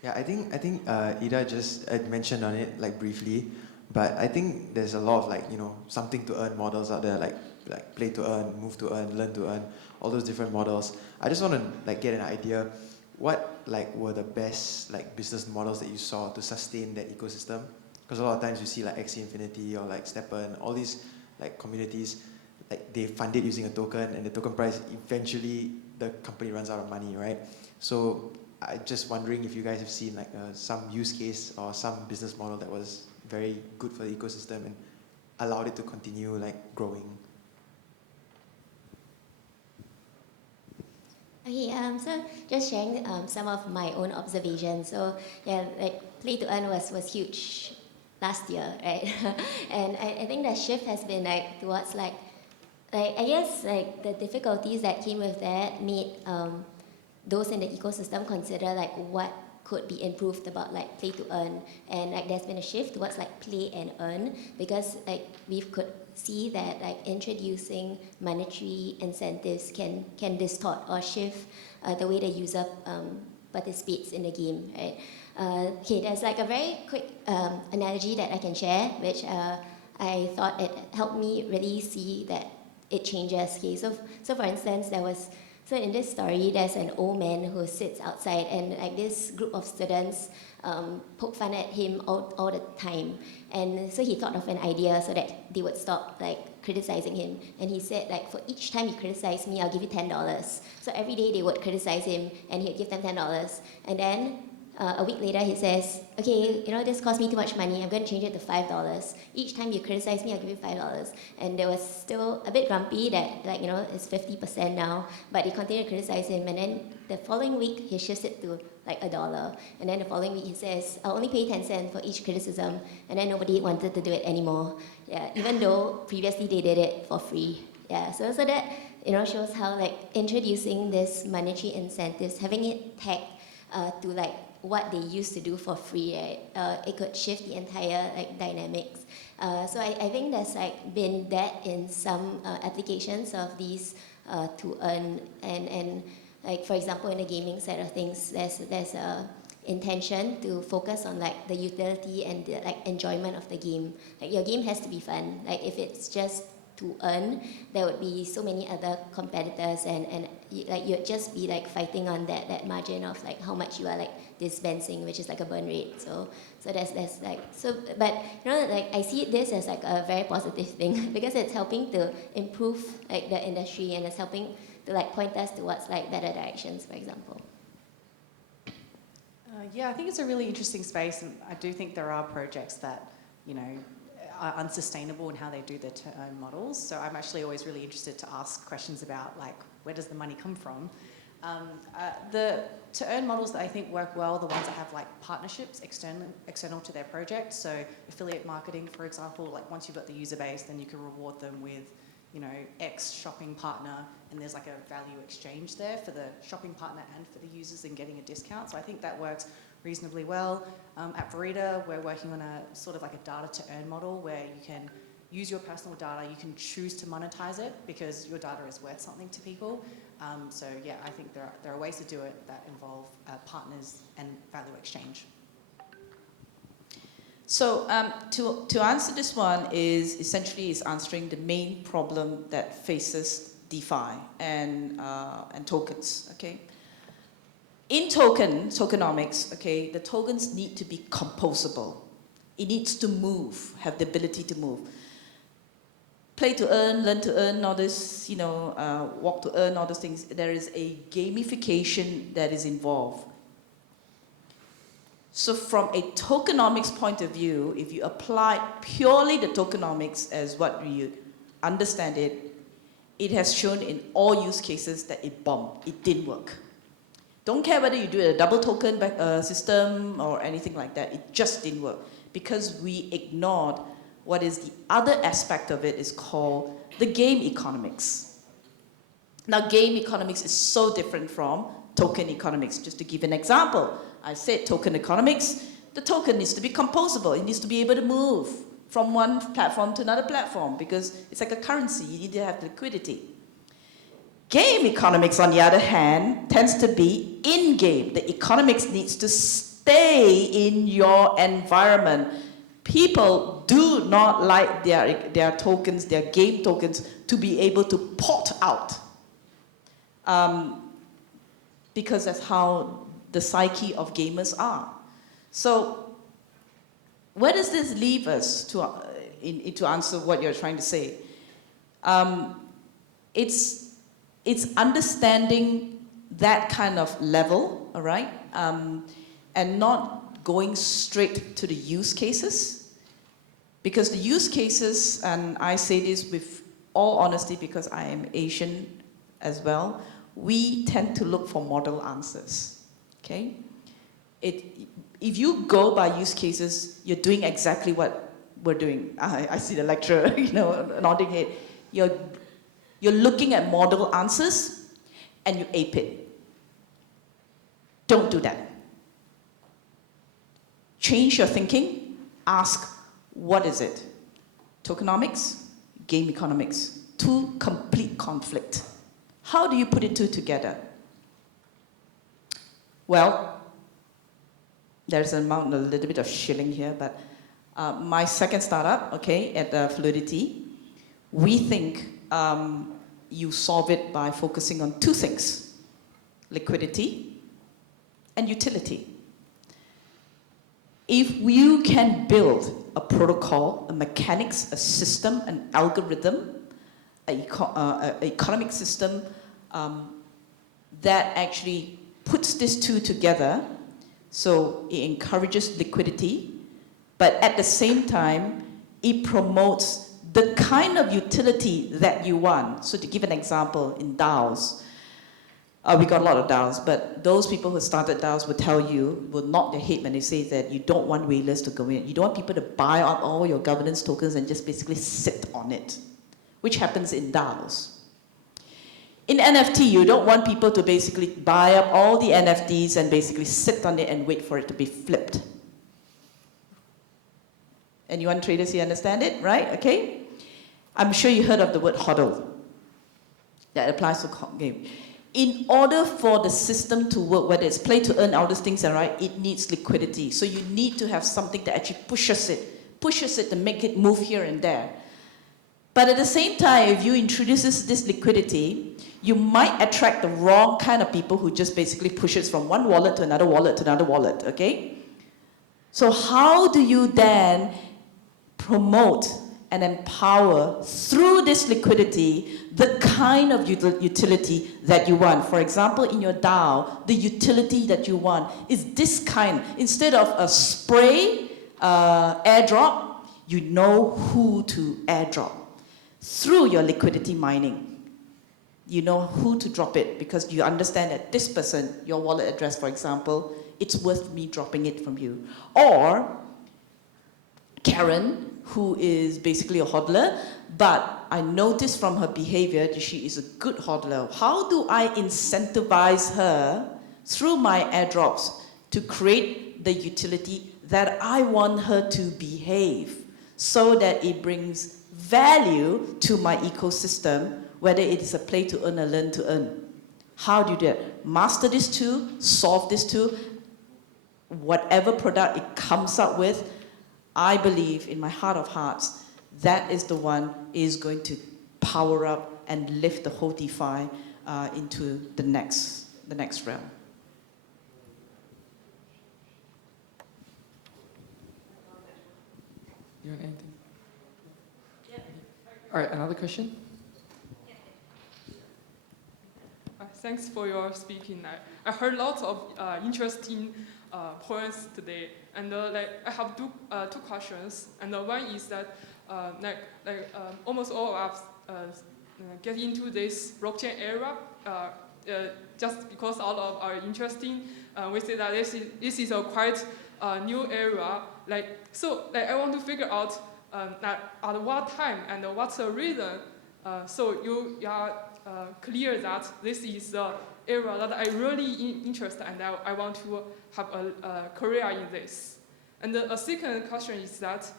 Yeah, I think Ida just mentioned on it like briefly, but I think there's a lot of like, you know, something to earn models out there, like play to earn, move to earn, learn to earn, all those different models. I just want to like get an idea, what like were the best like business models that you saw to sustain that ecosystem? Because a lot of times you see like Axie Infinity or like Steppen, all these like communities, like they fund it using a token, and the token price, eventually the company runs out of money, right? So I'm just wondering if you guys have seen like some use case or some business model that was very good for the ecosystem and allowed it to continue like growing. Okay, so just sharing some of my own observations. So yeah, like play to earn was huge last year, right? And I think the shift has been like towards like I guess like the difficulties that came with that made those in the ecosystem consider like what could be improved about like play to earn, and like there's been a shift towards like play and earn, because like we could see that like introducing monetary incentives can distort or shift the way the user participates in the game, right? Okay, there's like a very quick analogy that I can share, which I thought it helped me really see that it changes. Okay, so for instance, so in this story, there's an old man who sits outside, and like this group of students poke fun at him all the time. And so he thought of an idea so that they would stop like criticizing him. And he said, like, for each time you criticize me, I'll give you $10. So every day they would criticize him, and he'd give them $10. And then a week later, he says, okay, you know, this cost me too much money. I'm going to change it to $5. Each time you criticize me, I'll give you $5. And they was still a bit grumpy that, like, you know, it's 50% now. But they continued to criticize him. And then the following week, he shifts it to like $1. And then the following week, he says, I'll only pay 10 cents for each criticism. And then nobody wanted to do it anymore. Yeah, even though previously they did it for free. Yeah, so that, you know, shows how like introducing this monetary incentives, having it tagged to like what they used to do for free, right? It could shift the entire like dynamics. So I think there's like been that in some applications of these to earn, and like for example in the gaming side of things, there's a intention to focus on like the utility and the like enjoyment of the game. Like your game has to be fun. Like if it's just to earn, there would be so many other competitors, and like you'd just be like fighting on that margin of like how much you are like dispensing, which is like a burn rate. So there's like, so, but you know, like I see this as like a very positive thing because it's helping to improve like the industry, and it's helping to like point us towards like better directions, for example. Yeah, I think it's a really interesting space, and I do think there are projects that, you know, are unsustainable in how they do their to-earn models. So I'm actually always really interested to ask questions about like, where does the money come from? The to-earn models that I think work well, the ones that have like partnerships external to their project. So affiliate marketing, for example, like once you've got the user base, then you can reward them with, you know, X shopping partner, and there's like a value exchange there for the shopping partner and for the users in getting a discount. So I think that works reasonably well. At Verita, we're working on a sort of like a data to earn model where you can use your personal data, you can choose to monetize it because your data is worth something to people. So yeah, I think there are ways to do it that involve partners and value exchange. So to answer this one is essentially answering the main problem that faces DeFi and tokens. Okay. In tokenomics, okay, the tokens need to be composable. It needs to move, have the ability to move. Play to earn, learn to earn, all this, you know, walk to earn, all those things. There is a gamification that is involved. So from a tokenomics point of view, if you apply purely the tokenomics as what we understand it, it has shown in all use cases that it bombed. It didn't work. Don't care whether you do a double token system or anything like that. It just didn't work because we ignored what is the other aspect of it is called the game economics. Now, game economics is so different from token economics. Just to give an example, I said token economics. The token needs to be composable. It needs to be able to move from one platform to another platform because it's like a currency. You need to have liquidity. Game economics, on the other hand, tends to be in-game. The economics needs to stay in your environment. People do not like their tokens, their game tokens, to be able to port out. Because that's how the psyche of gamers are. So where does this leave us to answer what you're trying to say? It's understanding that kind of level, all right? And not going straight to the use cases. Because the use cases, and I say this with all honesty because I am Asian as well, we tend to look for model answers, okay? If you go by use cases, you're doing exactly what we're doing. I see the lecturer, nodding head. You're looking at model answers and you ape it. Don't do that. Change your thinking. Ask, what is it? Tokenomics, game economics. Two complete conflict. How do you put the two together? Well, there's a little bit of shilling here, but my second startup, okay, at Fluidity, we think you solve it by focusing on two things: liquidity and utility. If you can build a protocol, a mechanics, a system, an algorithm, an economic system that actually puts these two together, so it encourages liquidity, but at the same time, it promotes the kind of utility that you want. So to give an example, in DAOs, we got a lot of DAOs, but those people who started DAOs will tell you, will nod their head when they say that you don't want whalers to go in. You don't want people to buy up all your governance tokens and just basically sit on it, which happens in DAOs. In NFT, you don't want people to basically buy up all the NFTs and basically sit on it and wait for it to be flipped. Anyone traders here understand it, right? Okay? I'm sure you heard of the word HODL. That applies to game. In order for the system to work, whether it's play to earn, all these things, right, it needs liquidity. So you need to have something that actually pushes it to make it move here and there. But at the same time, if you introduce this liquidity, you might attract the wrong kind of people who just basically pushes from one wallet to another wallet to another wallet, okay? So how do you then promote and empower through this liquidity the kind of utility that you want? For example, in your DAO, the utility that you want is this kind. Instead of a spray airdrop, you know who to airdrop. Through your liquidity mining, you know who to drop it because you understand that this person, your wallet address, for example, it's worth me dropping it from you. Or Karen, who is basically a hodler, but I noticed from her behavior that she is a good hodler. How do I incentivize her through my airdrops to create the utility that I want her to behave so that it brings value to my ecosystem, whether it is a play to earn or learn to earn? How do you do that? Master this too, solve this too. Whatever product it comes up with, I believe in my heart of hearts, that is the one is going to power up and lift the whole DeFi into the next realm. You want anything? Yeah. All right, another question? Thanks for your speaking. I heard lots of interesting points today, and I have two questions. And one is that almost all of us get into this blockchain era just because all of our interesting. We say that this is a quite new era. I want to figure out that at what time and what's the reason. So you are clear that this is the area that I really interested and I want to have a career in this. And the second question is that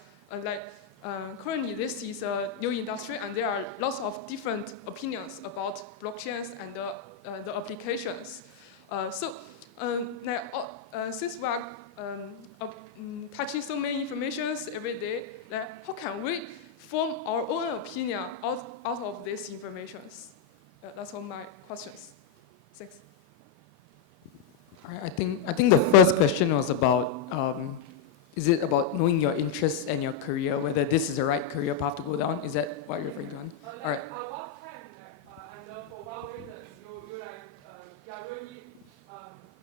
currently this is a new industry and there are lots of different opinions about blockchains and the applications. Since we are touching so many informations every day, how can we form our own opinion out of these informations? That's all my questions. Thanks. All right, I think the first question was about, is it about knowing your interests and your career, whether this is the right career path to go down? Is that what you're referring to? All right. At what time and for what reason you are really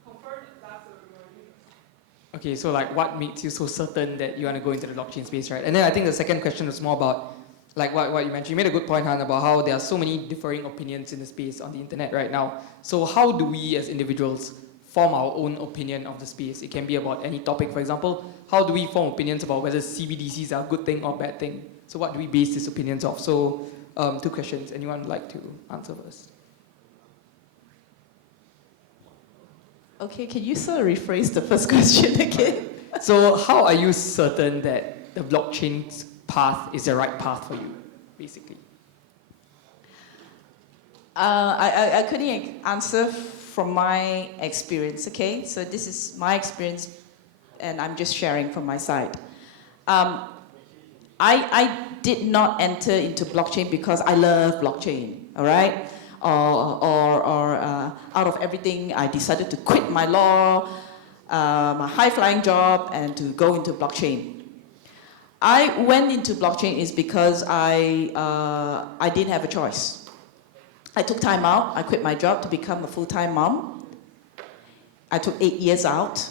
confirmed that's your interest? Okay, so what makes you so certain that you want to go into the blockchain space, right? And then I think the second question was more about like what you mentioned, you made a good point, Han, about how there are so many differing opinions in the space on the internet right now. So how do we as individuals form our own opinion of the space? It can be about any topic. For example, how do we form opinions about whether CBDCs are a good thing or bad thing? So what do we base these opinions off? So 2 questions. Anyone would like to answer first? Okay, can you sort of rephrase the first question again? So how are you certain that the blockchain's path is the right path for you, basically? I couldn't answer from my experience, okay? So this is my experience, and I'm just sharing from my side. I did not enter into blockchain because I love blockchain, all right? Or out of everything, I decided to quit my law, my high-flying job, and to go into blockchain. I went into blockchain is because I didn't have a choice. I took time out. I quit my job to become a full-time mom. I took 8 years out,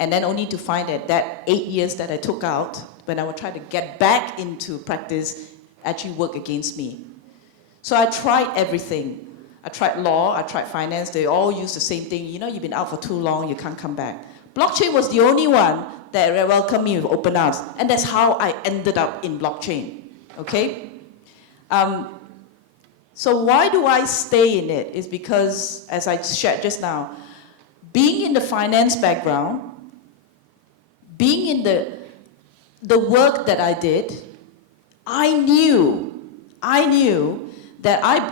and then only to find that 8 years that I took out, when I would try to get back into practice, actually worked against me. So I tried everything. I tried law, I tried finance. They all use the same thing. You know, you've been out for too long, you can't come back. Blockchain was the only one that welcomed me with open arms, and that's how I ended up in blockchain. Okay. So why do I stay in it? Is because, as I shared just now, being in the finance background, being in the work that I did, I knew that I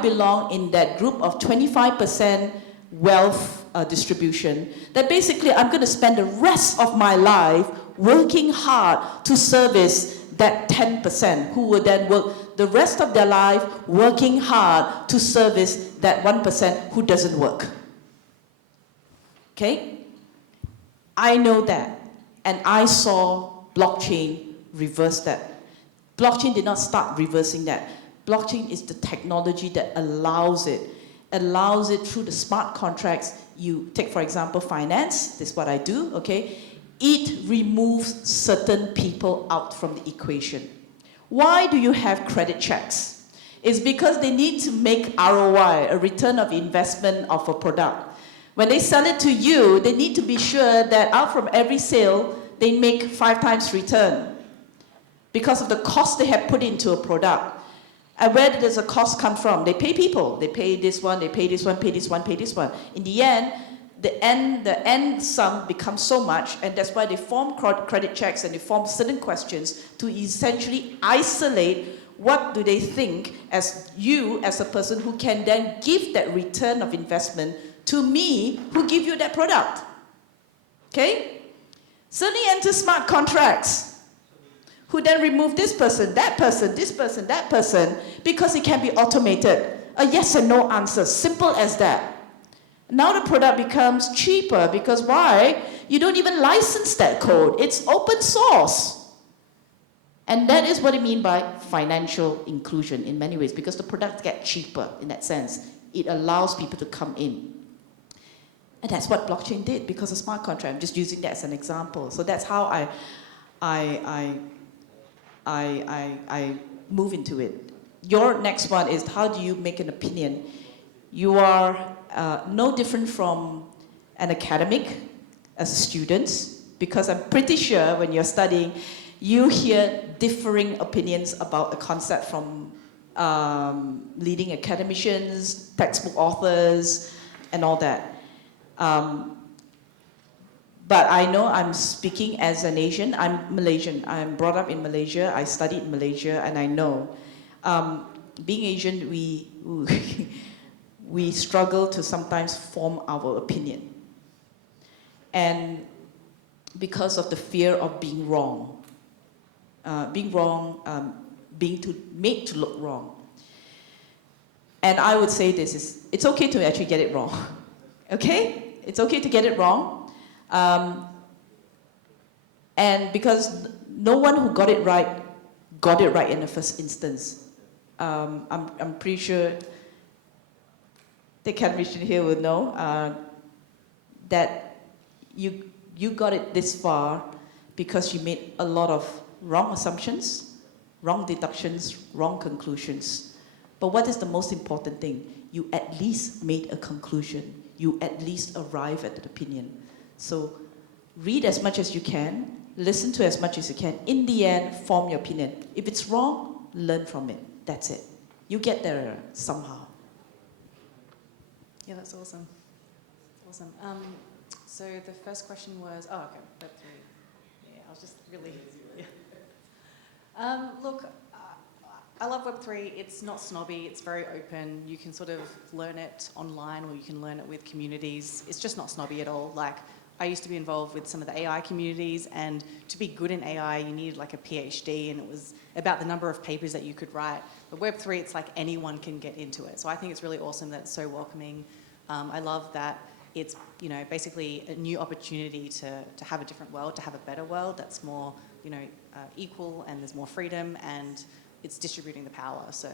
belong in that group of 25% wealth distribution, that basically I'm going to spend the rest of my life working hard to service that 10% who will then work the rest of their life working hard to service that 1% who doesn't work. Okay? I know that, and I saw blockchain reverse that. Blockchain did not start reversing that. Blockchain is the technology that allows it through the smart contracts. You take, for example, finance. This is what I do, okay? It removes certain people out from the equation. Why do you have credit checks? It's because they need to make ROI, a return of investment of a product. When they sell it to you, they need to be sure that out from every sale, they make 5 times return because of the cost they have put into a product. And where does the cost come from? They pay people. They pay this one, they pay this one, pay this one, pay this one. In the end sum becomes so much, and that's why they form credit checks and they form certain questions to essentially isolate what do they think as you, as a person who can then give that return of investment to me, who give you that product. Okay? Suddenly enter smart contracts, who then remove this person, that person, this person, that person, because it can be automated. A yes and no answer, simple as that. Now the product becomes cheaper because why? You don't even license that code. It's open source. And that is what I mean by financial inclusion in many ways, because the products get cheaper in that sense. It allows people to come in. And that's what blockchain did because of smart contract. I'm just using that as an example. So that's how I move into it. Your next one is, how do you make an opinion? You are no different from an academic as a student, because I'm pretty sure when you're studying, you hear differing opinions about a concept from leading academicians, textbook authors, and all that. But I know I'm speaking as an Asian. I'm Malaysian. I'm brought up in Malaysia. I studied in Malaysia, and I know. Being Asian, we struggle to sometimes form our opinion. And because of the fear of being wrong. Being made to look wrong. And I would say this is, it's okay to actually get it wrong. Okay? It's okay to get it wrong. And because no one who got it right in the first instance. I'm pretty sure the academician here will know that you got it this far because you made a lot of wrong assumptions, wrong deductions, wrong conclusions. But what is the most important thing? You at least made a conclusion. You at least arrive at an opinion. So read as much as you can, listen to as much as you can. In the end, form your opinion. If it's wrong, learn from it. That's it. You get there somehow. Yeah, that's awesome. Awesome. So the first question was, oh, okay, Web3. Yeah, I was just really, yeah. Look, I love Web3. It's not snobby. It's very open. You can sort of learn it online, or you can learn it with communities. It's just not snobby at all. Like, I used to be involved with some of the AI communities, and to be good in AI, you needed like a PhD, and it was about the number of papers that you could write. But Web3, it's like anyone can get into it. So I think it's really awesome that it's so welcoming. I love that it's, you know, basically a new opportunity to have a different world, to have a better world that's more, you know, equal, and there's more freedom, and it's distributing the power. So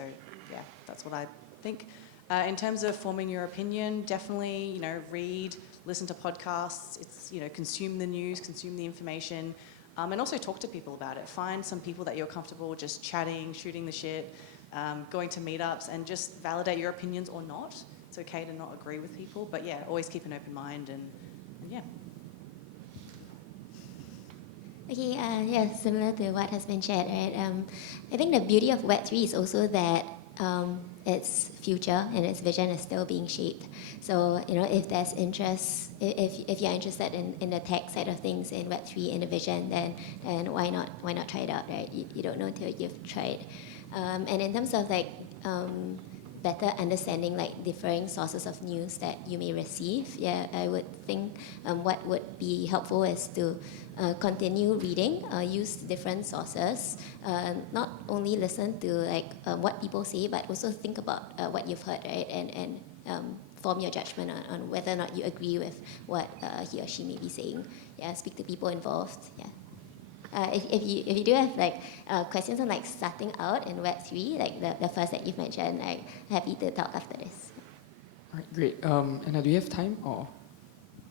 yeah, that's what I think. In terms of forming your opinion, definitely, you know, read, listen to podcasts, it's, you know, consume the news, consume the information, and also talk to people about it. Find some people that you're comfortable just chatting, shooting the shit, going to meetups, and just validate your opinions or not. It's okay to not agree with people, but yeah, always keep an open mind, and yeah. Okay, yeah, similar to what has been shared, right? I think the beauty of Web3 is also that its future and its vision is still being shaped. So, you know, if there's interest, if you're interested in the tech side of things, in Web3, in the vision, then why not try it out, right? You don't know until you've tried. And in terms of like better understanding like differing sources of news that you may receive, yeah, I would think what would be helpful is to continue reading, use different sources, not only listen to like what people say, but also think about what you've heard, right? And form your judgment on whether or not you agree with what he or she may be saying. Yeah, speak to people involved. Yeah. If you do have like questions on like starting out in Web3, like the first that you've mentioned, like happy to talk after this. All right, great. Anna, do you have time, or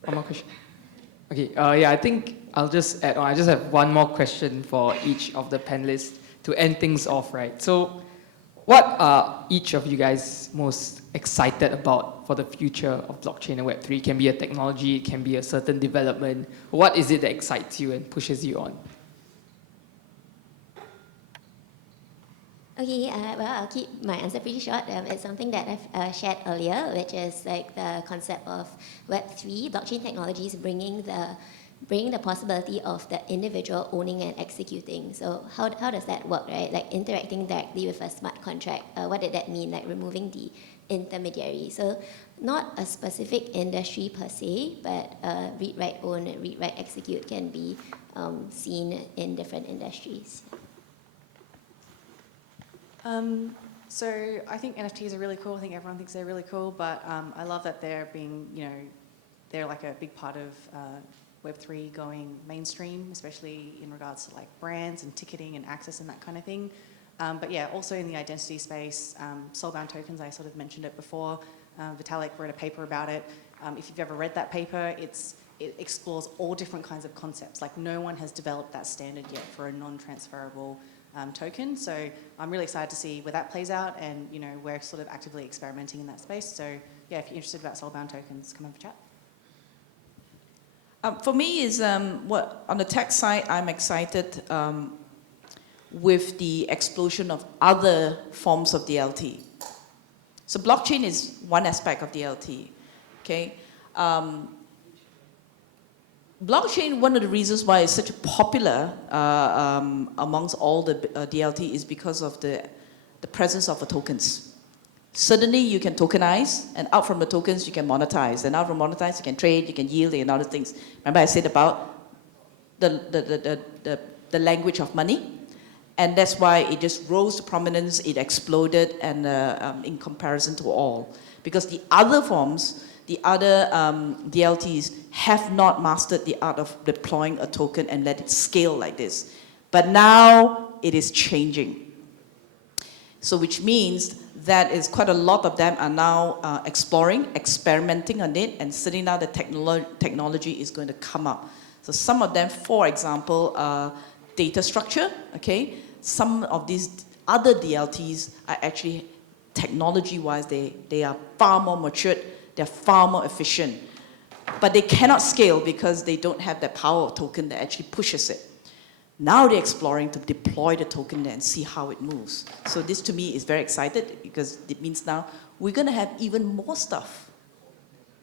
one more question? Okay, yeah, I think I'll just add on. I just have one more question for each of the panelists to end things off, right? So what are each of you guys most excited about for the future of blockchain and Web3? It can be a technology, it can be a certain development. What is it that excites you and pushes you on? Okay, well, I'll keep my answer pretty short. It's something that I've shared earlier, which is like the concept of Web3, blockchain technologies bringing the possibility of the individual owning and executing. So how does that work, right? Like interacting directly with a smart contract. What did that mean? Like removing the intermediary. So not a specific industry per se, but read, write, own, and read, write, execute can be seen in different industries. So I think NFTs are really cool. I think everyone thinks they're really cool, but I love that they're being, you know, they're like a big part of Web3 going mainstream, especially in regards to like brands and ticketing and access and that kind of thing. But yeah, also in the identity space, soulbound tokens, I sort of mentioned it before. Vitalik wrote a paper about it. If you've ever read that paper, it explores all different kinds of concepts. Like no one has developed that standard yet for a non-transferable token. So I'm really excited to see where that plays out, and you know, we're sort of actively experimenting in that space. So yeah, if you're interested about soulbound tokens, come have a chat. For me is what on the tech side, I'm excited with the explosion of other forms of DLT. So blockchain is one aspect of DLT, okay? Blockchain, one of the reasons why it's such a popular amongst all the DLT is because of the presence of the tokens. Suddenly you can tokenize, and out from the tokens you can monetize, and out from monetize you can trade, you can yield, and other things. Remember I said about the language of money? And that's why it just rose to prominence, it exploded, and in comparison to all. Because the other forms, the other DLTs have not mastered the art of deploying a token and let it scale like this. But now it is changing. So which means that is quite a lot of them are now exploring, experimenting on it, and sitting now the technology is going to come up. So some of them, for example, data structure, okay? some of these other DLTs are actually, technology-wise, they are far more matured, they're far more efficient. But they cannot scale because they don't have that power of token that actually pushes it. Now they're exploring to deploy the token there and see how it moves. So this to me is very excited because it means now we're going to have even more stuff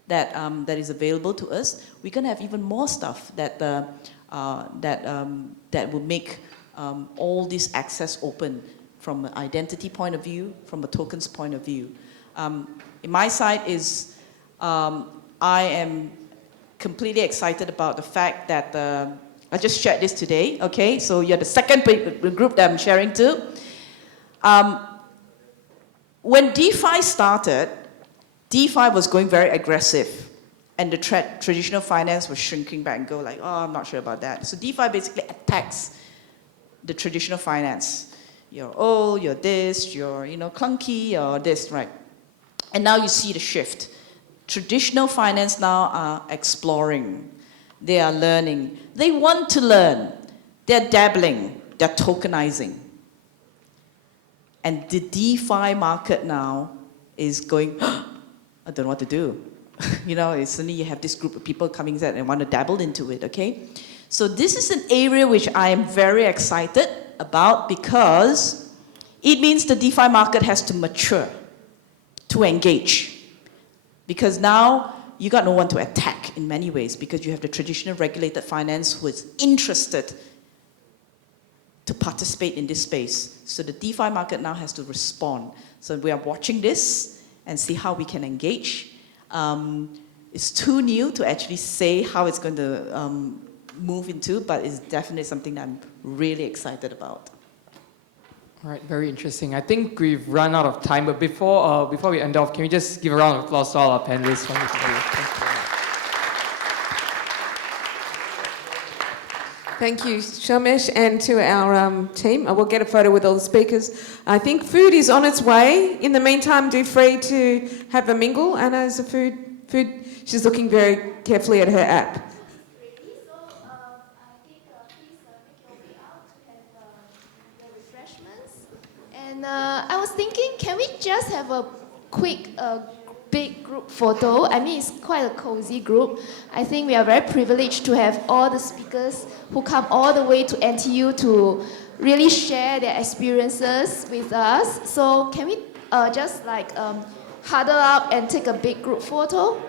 that, that is available to us. We're going to have even more stuff that, that will make all this access open from an identity point of view, from a tokens point of view. In my side is, I am completely excited about the fact that I just shared this today, okay? So you're the second group that I'm sharing to. When DeFi started, DeFi was going very aggressive, and the traditional finance was shrinking back and go like, oh, I'm not sure about that. So DeFi basically attacks the traditional finance. You're old, you're this, you're clunky, or this, right? And now you see the shift. Traditional finance now are exploring. They are learning. They want to learn. They're dabbling. They're tokenizing. And the DeFi market now is going, I don't know what to do. Suddenly you have this group of people coming in and want to dabble into it, okay? So this is an area which I am very excited about because it means the DeFi market has to mature to engage. Because now you got no one to attack in many ways because you have the traditional regulated finance who is interested to participate in this space. So the DeFi market now has to respond. So we are watching this and see how we can engage. It's too new to actually say how it's going to move into, but it's definitely something that I'm really excited about. All right, very interesting. I think we've run out of time, but before we end off, can we just give a round of applause to all our panelists? Thank you, Shomesh, and to our team. I will get a photo with all the speakers. I think food is on its way. In the meantime, do free to have a mingle. Anna's a food. She's looking very carefully at her app. And I was thinking, can we just have a quick, big group photo? I mean, it's quite a cozy group. I think we are very privileged to have all the speakers who come all the way to NTU to really share their experiences with us. So can we just huddle up and take a big group photo?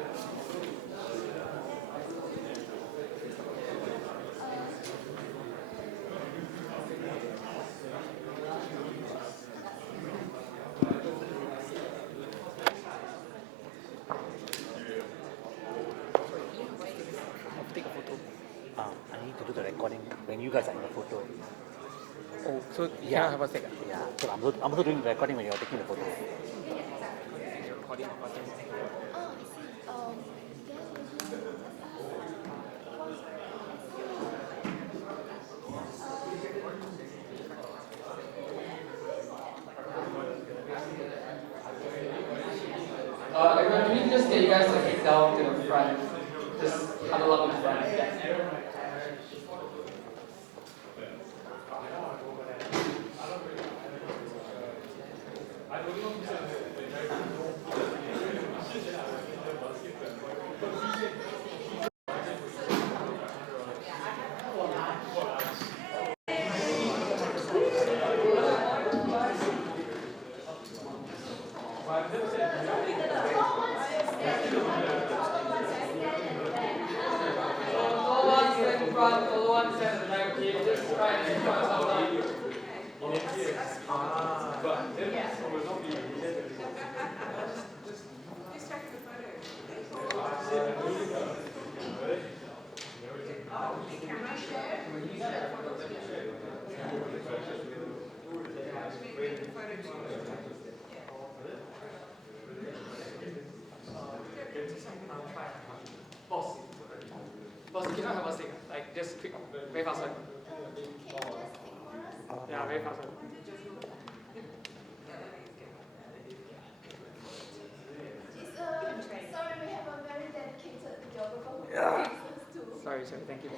When you guys are in the photo. Oh, so you cannot have us take? Yeah, so I'm also doing the recording when you're taking the photo. Everyone, can we just get you guys to head down to the front? Just huddle up in the front. Yeah. Boss, you cannot have us take, just quick, very fast one. Yeah, very fast one. Sorry, we have a very dedicated videographer. Yeah. Sorry, thank you.